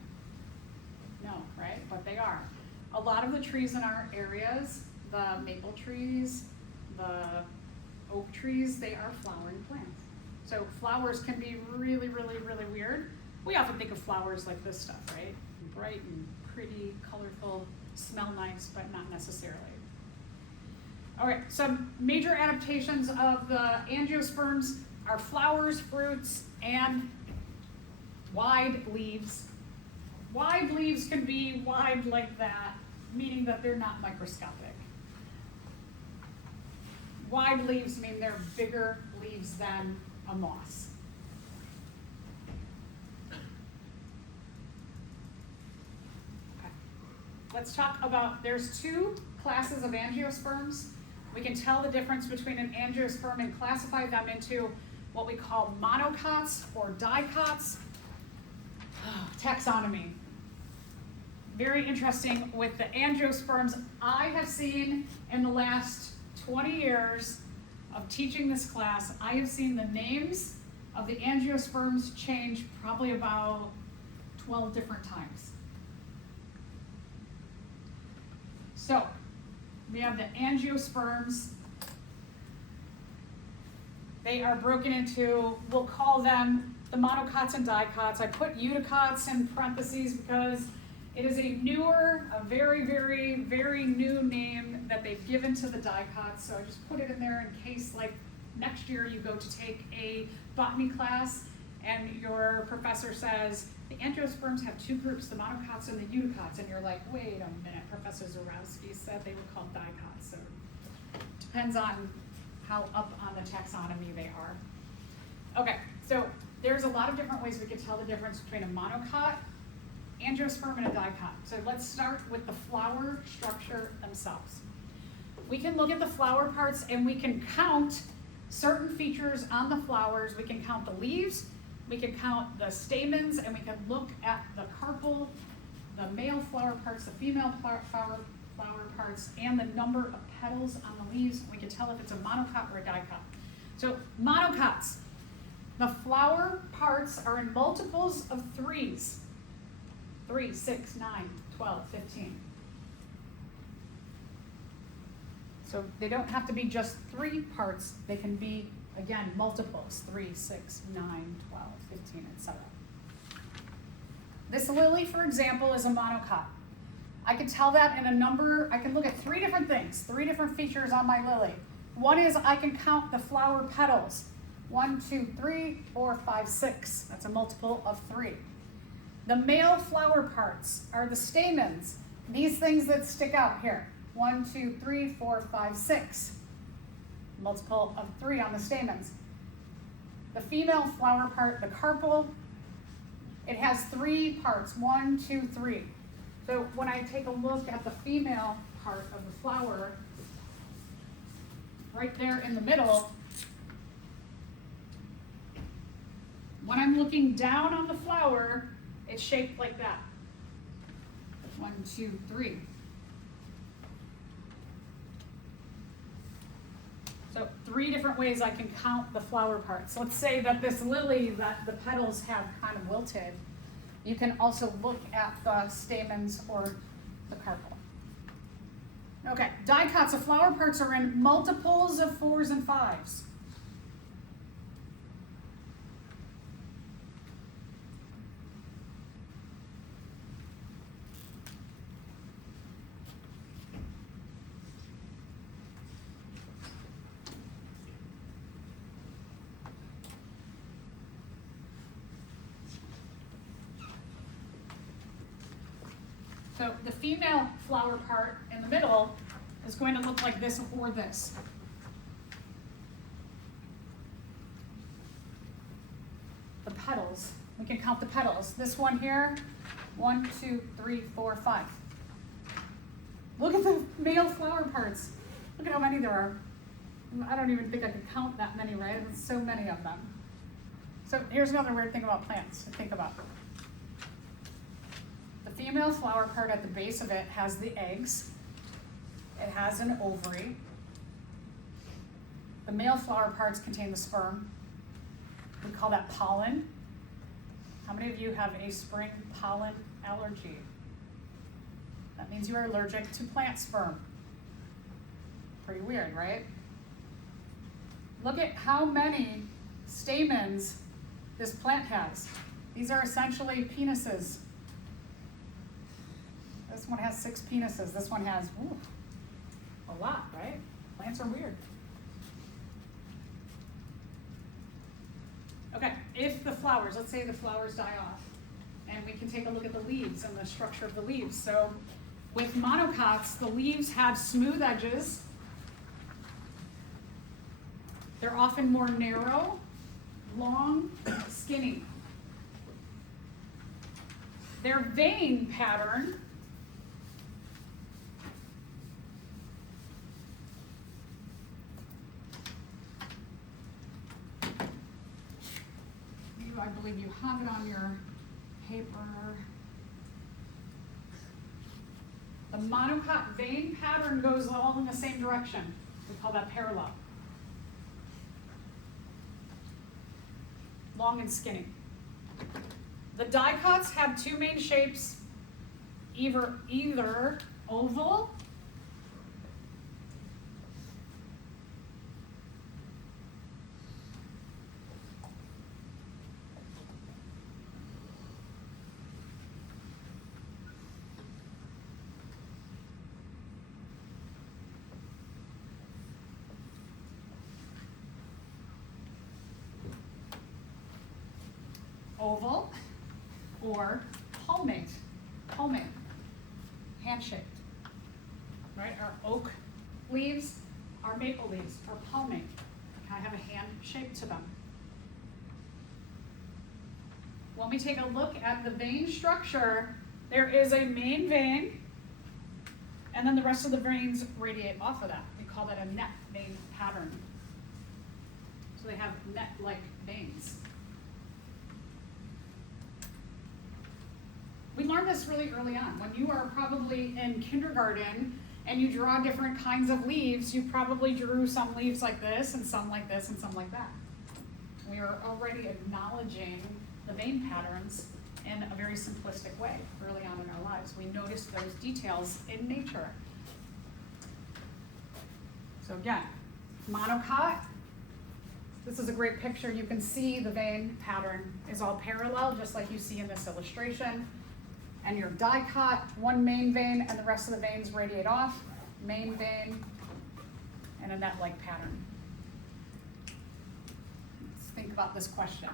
No, right? But they are. A lot of the trees in our areas, the maple trees, the oak trees, they are flowering plants. So flowers can be really, really, really weird. We often think of flowers like this stuff, right? Bright and pretty, colorful, smell nice, but not necessarily. All right, some major adaptations of the angiosperms are flowers, fruits, and wide leaves. Wide leaves can be wide like that, meaning that they're not microscopic. Wide leaves mean they're bigger leaves than a moss. Okay. Let's talk about, there's two classes of angiosperms. We can tell the difference between an angiosperm and classify them into what we call monocots or dicots. Taxonomy. Very interesting with the angiosperms. I have seen in the last 20 years of teaching this class, I have seen the names of the angiosperms change probably about 12 different times. So, we have the angiosperms. They are broken into, we'll call them the monocots and dicots. I put eudicots in parentheses because It is a very, very, very new name that they've given to the dicots. So I just put it in there in case, like, next year you go to take a botany class and your professor says, the angiosperms have two groups, the monocots and the eudicots. And you're like, wait a minute, Professor Zarowski said they were called dicots. So depends on how up on the taxonomy they are. Okay, so there's a lot of different ways we could tell the difference between a monocot, angiosperm, and a dicot. So let's start with the flower structure themselves. We can look at the flower parts and we can count certain features on the flowers. We can count the leaves, we can count the stamens, and we can look at the carpel, the male flower parts, the female flower parts, and the number of petals on the leaves. We can tell if it's a monocot or a dicot. So monocots, the flower parts are in multiples of threes. 3, 6, 9, 12, 15. So they don't have to be just 3 parts. They can be, again, multiples. 3, 6, 9, 12, 15, etc. This lily, for example, is a monocot. I can tell that in a number. I can look at 3 different things, 3 different features on my lily. One is I can count the flower petals. 1, 2, 3, 4, 5, 6. That's a multiple of 3. The male flower parts are the stamens, these things that stick out here. 1, 2, 3, 4, 5, 6. Multiple of 3 on the stamens. The female flower part, the carpel, it has 3 parts, 1, 2, 3. So when I take a look at the female part of the flower, right there in the middle, when I'm looking down on the flower, it's shaped like that. 1, 2, 3. So 3 different ways I can count the flower parts. Let's say that this lily, that the petals have kind of wilted. You can also look at the stamens or the carpel. Okay, dicots, the flower parts are in multiples of 4s and 5s. So the female flower part in the middle is going to look like this or this. The petals, we can count the petals. This one here, 1, 2, 3, 4, 5. Look at the male flower parts. Look at how many there are. I don't even think I could count that many, right? There's so many of them. So here's another weird thing about plants to think about. The female flower part at the base of it has the eggs. It has an ovary. The male flower parts contain the sperm. We call that pollen. How many of you have a spring pollen allergy? That means you are allergic to plant sperm. Pretty weird, right? Look at how many stamens this plant has. These are essentially penises. This one has 6 penises. This one has, a lot, right? Plants are weird. Okay, if the flowers, let's say the flowers die off, and we can take a look at the leaves and the structure of the leaves. So with monocots, the leaves have smooth edges. They're often more narrow, long, skinny. Their vein pattern I believe you have it on your paper. The monocot vein pattern goes all in the same direction. We call that parallel. Long and skinny. The dicots have 2 main shapes, either oval oval or palmate, hand-shaped, right? Our oak leaves, our maple leaves are palmate. I have a hand shape to them. When we take a look at the vein structure, there is a main vein, and then the rest of the veins radiate off of that. We call that a net vein pattern. So they have net-like veins. We learned this really early on. When you are probably in kindergarten and you draw different kinds of leaves, you probably drew some leaves like this, and some like this, and some like that. We are already acknowledging the vein patterns in a very simplistic way early on in our lives. We notice those details in nature. So again, monocot. This is a great picture. You can see the vein pattern is all parallel, just like you see in this illustration. And your dicot, one main vein and the rest of the veins radiate off, main vein, and a net-like pattern. Let's think about this question.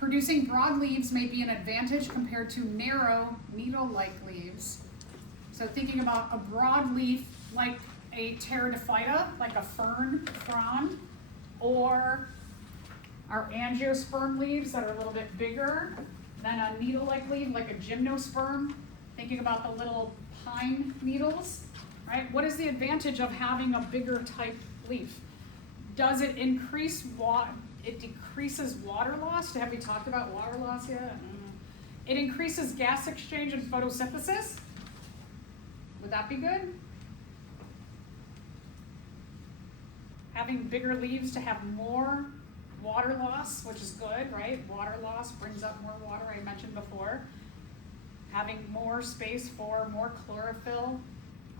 Producing broad leaves may be an advantage compared to narrow, needle-like leaves. So thinking about a broad leaf like a pteridophyta, like a fern frond, or our angiosperm leaves that are a little bit bigger than a needle-like leaf, like a gymnosperm, thinking about the little pine needles, right? What is the advantage of having a bigger type leaf? Does it increase it decreases water loss? Have we talked about water loss yet? It increases gas exchange and photosynthesis. Would that be good? Having bigger leaves to have more water loss, which is good, right? Water loss brings up more water, I mentioned before. Having more space for more chlorophyll,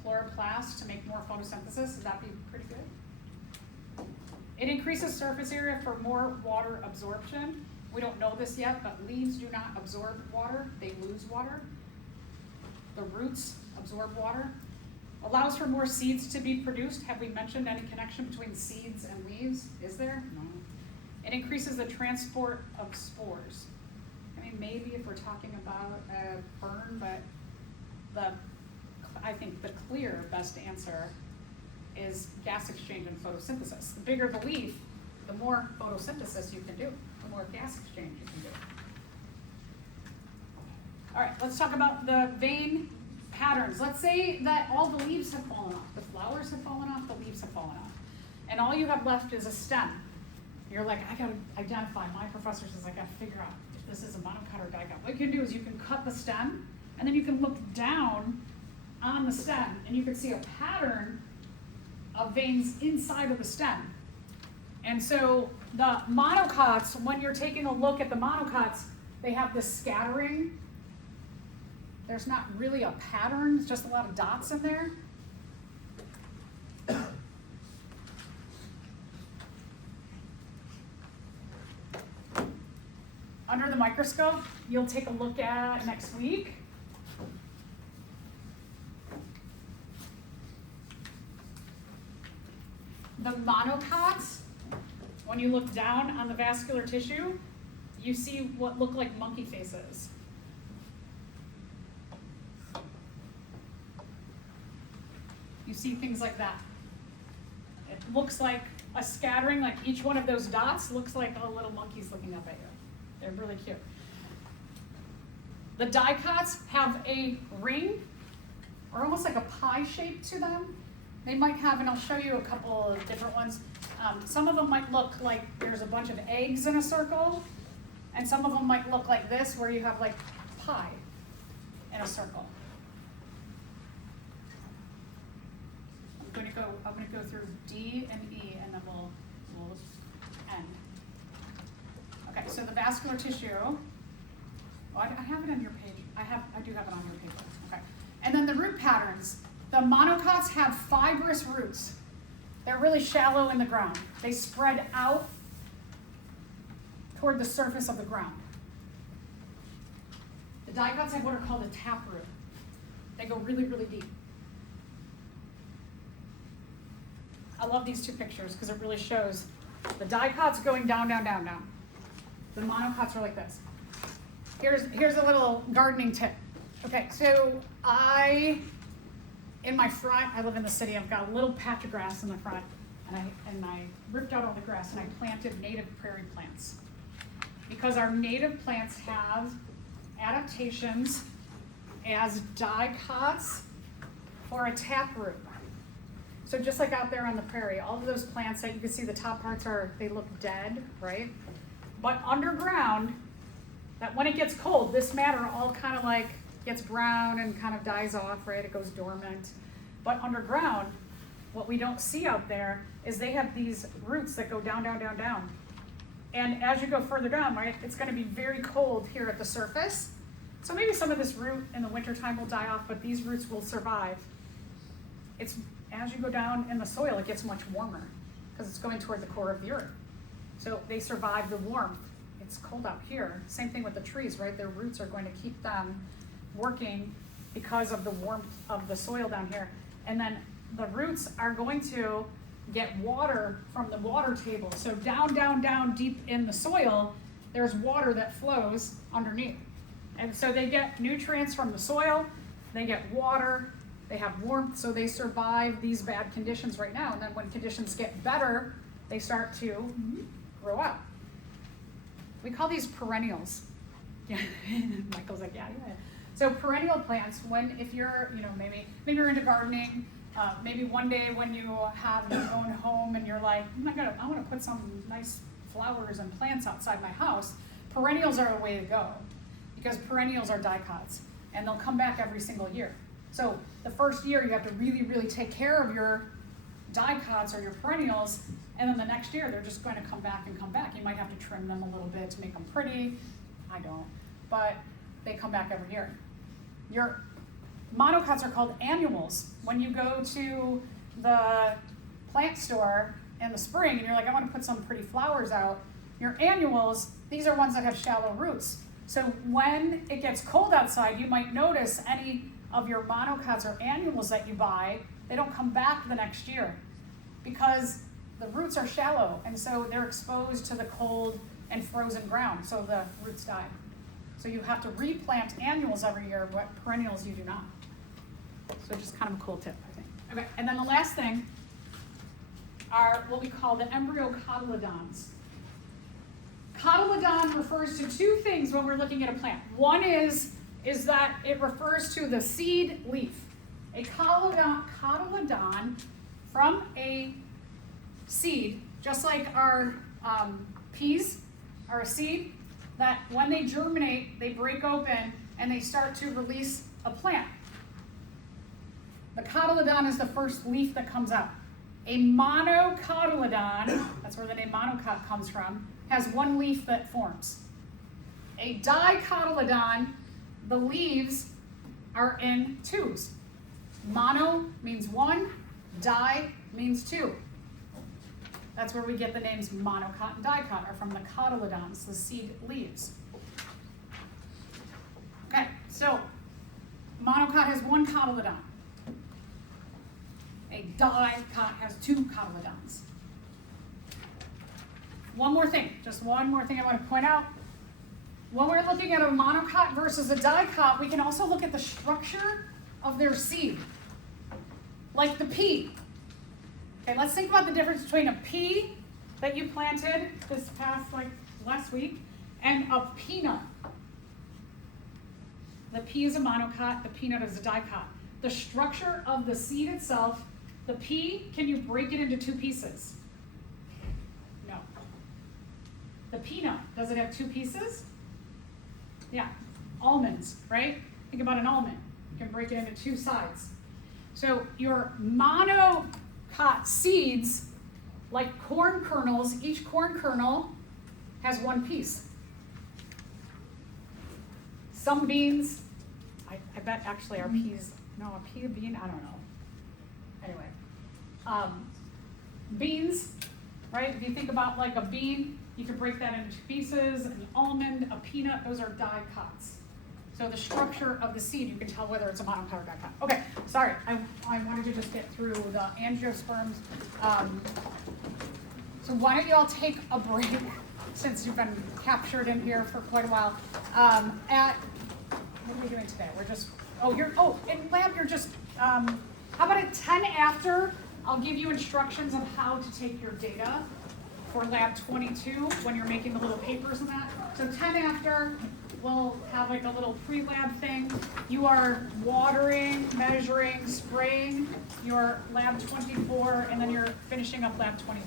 chloroplast to make more photosynthesis, would that be pretty good? It increases surface area for more water absorption. We don't know this yet, but leaves do not absorb water, they lose water. The roots absorb water. Allows for more seeds to be produced. Have we mentioned any connection between seeds and leaves? Is there? No. It increases the transport of spores. I mean, maybe if we're talking about a fern, but I think the clear best answer is gas exchange and photosynthesis. The bigger the leaf, the more photosynthesis you can do, the more gas exchange you can do. All right, let's talk about the vein patterns. Let's say that all the leaves have fallen off, the flowers have fallen off, the leaves have fallen off, and all you have left is a stem. You're like, I gotta identify, my professor says I gotta figure out if this is a monocot or dicot. What you can do is you can cut the stem, and then you can look down on the stem, and you can see a pattern of veins inside of the stem. And so the monocots, when you're taking a look at the monocots, they have this scattering. There's not really a pattern, it's just a lot of dots in there. Under the microscope, you'll take a look at next week. The monocots, when you look down on the vascular tissue, you see what look like monkey faces. You see things like that. It looks like a scattering, like each one of those dots looks like all little monkeys looking up at you. They're really cute. The dicots have a ring, or almost like a pie shape to them. They might have, and I'll show you a couple of different ones. Some of them might look like there's a bunch of eggs in a circle, and some of them might look like this, where you have like pie in a circle. I'm gonna go through D and E, and then we'll end. Okay, so the vascular tissue. Oh, I have it on your page. I do have it on your paper. Okay, and then the root patterns. The monocots have fibrous roots. They're really shallow in the ground. They spread out toward the surface of the ground. The dicots have what are called a taproot. They go really, really deep. I love these two pictures because it really shows the dicots going down, down, down, down. The monocots are like this. Here's a little gardening tip. Okay, so in my front, I live in the city, I've got a little patch of grass in the front, and I ripped out all the grass and I planted native prairie plants. Because our native plants have adaptations as dicots for a taproot. So just like out there on the prairie, all of those plants that you can see the top parts they look dead, right? But underground, that when it gets cold, this matter all kind of like gets brown and kind of dies off, right? It goes dormant. But underground, what we don't see out there is they have these roots that go down, down, down, down. And as you go further down, right, it's gonna be very cold here at the surface. So maybe some of this root in the wintertime will die off, but these roots will survive. As you go down in the soil, it gets much warmer because it's going toward the core of the earth. So they survive the warmth. It's cold out here. Same thing with the trees, right? Their roots are going to keep them working because of the warmth of the soil down here. And then the roots are going to get water from the water table. So down, down, down deep in the soil, there's water that flows underneath. And so they get nutrients from the soil, they get water, they have warmth, so they survive these bad conditions right now. And then when conditions get better, they start to grow out. We call these perennials. Yeah, Michael's like, yeah. So perennial plants, if you're, maybe you're into gardening, maybe one day when you have your own home and you're like, I want to put some nice flowers and plants outside my house, perennials are a way to go because perennials are dicots and they'll come back every single year. So the first year you have to really, really take care of your dicots or your perennials, and then the next year they're just going to come back and come back. You might have to trim them a little bit to make them pretty. I don't, but they come back every year. Your monocots are called annuals. When you go to the plant store in the spring and you're like, I want to put some pretty flowers out, your annuals, these are ones that have shallow roots. So when it gets cold outside, you might notice any of your monocots or annuals that you buy, they don't come back the next year because the roots are shallow and so they're exposed to the cold and frozen ground, so the roots die. So you have to replant annuals every year, but perennials you do not. So just kind of a cool tip, I think. Okay, and then the last thing are what we call the embryo cotyledons. Cotyledon refers to two things when we're looking at a plant. One is that it refers to the seed leaf. A cotyledon from a seed, just like our peas are a seed, that when they germinate, they break open and they start to release a plant. The cotyledon is the first leaf that comes out. A monocotyledon, that's where the name monocot comes from, has one leaf that forms. A dicotyledon, the leaves are in twos. Mono means one, di means two. That's where we get the names monocot and dicot, are from the cotyledons, the seed leaves. Okay, so monocot has one cotyledon. A dicot has two cotyledons. One more thing I want to point out. When we're looking at a monocot versus a dicot, we can also look at the structure of their seed. Like the pea. Okay, let's think about the difference between a pea that you planted this last week and a peanut. The pea is a monocot, the peanut is a dicot. The structure of the seed itself, the pea, can you break it into two pieces? No. The peanut, does it have two pieces? Yeah, almonds, right? Think about an almond. You can break it into two sides. So your monocot seeds, like corn kernels, each corn kernel has one piece. Some beans, I bet actually our peas, no, a pea, a bean, I don't know. Anyway, beans, right? If you think about like a bean, you can break that into two pieces. An almond, a peanut, those are dicots. So the structure of the seed, you can tell whether it's a monocot or dicot. Okay, sorry, I wanted to just get through the angiosperms. So why don't you all take a break? since you've been captured in here for quite a while. What are we doing today? We're just, in lab you're just, how about at 10 after, I'll give you instructions on how to take your data for lab 22 when you're making the little papers and that. So 10 after, we'll have like a little pre-lab thing. You are watering, measuring, spraying your lab 24, and then you're finishing up lab 22.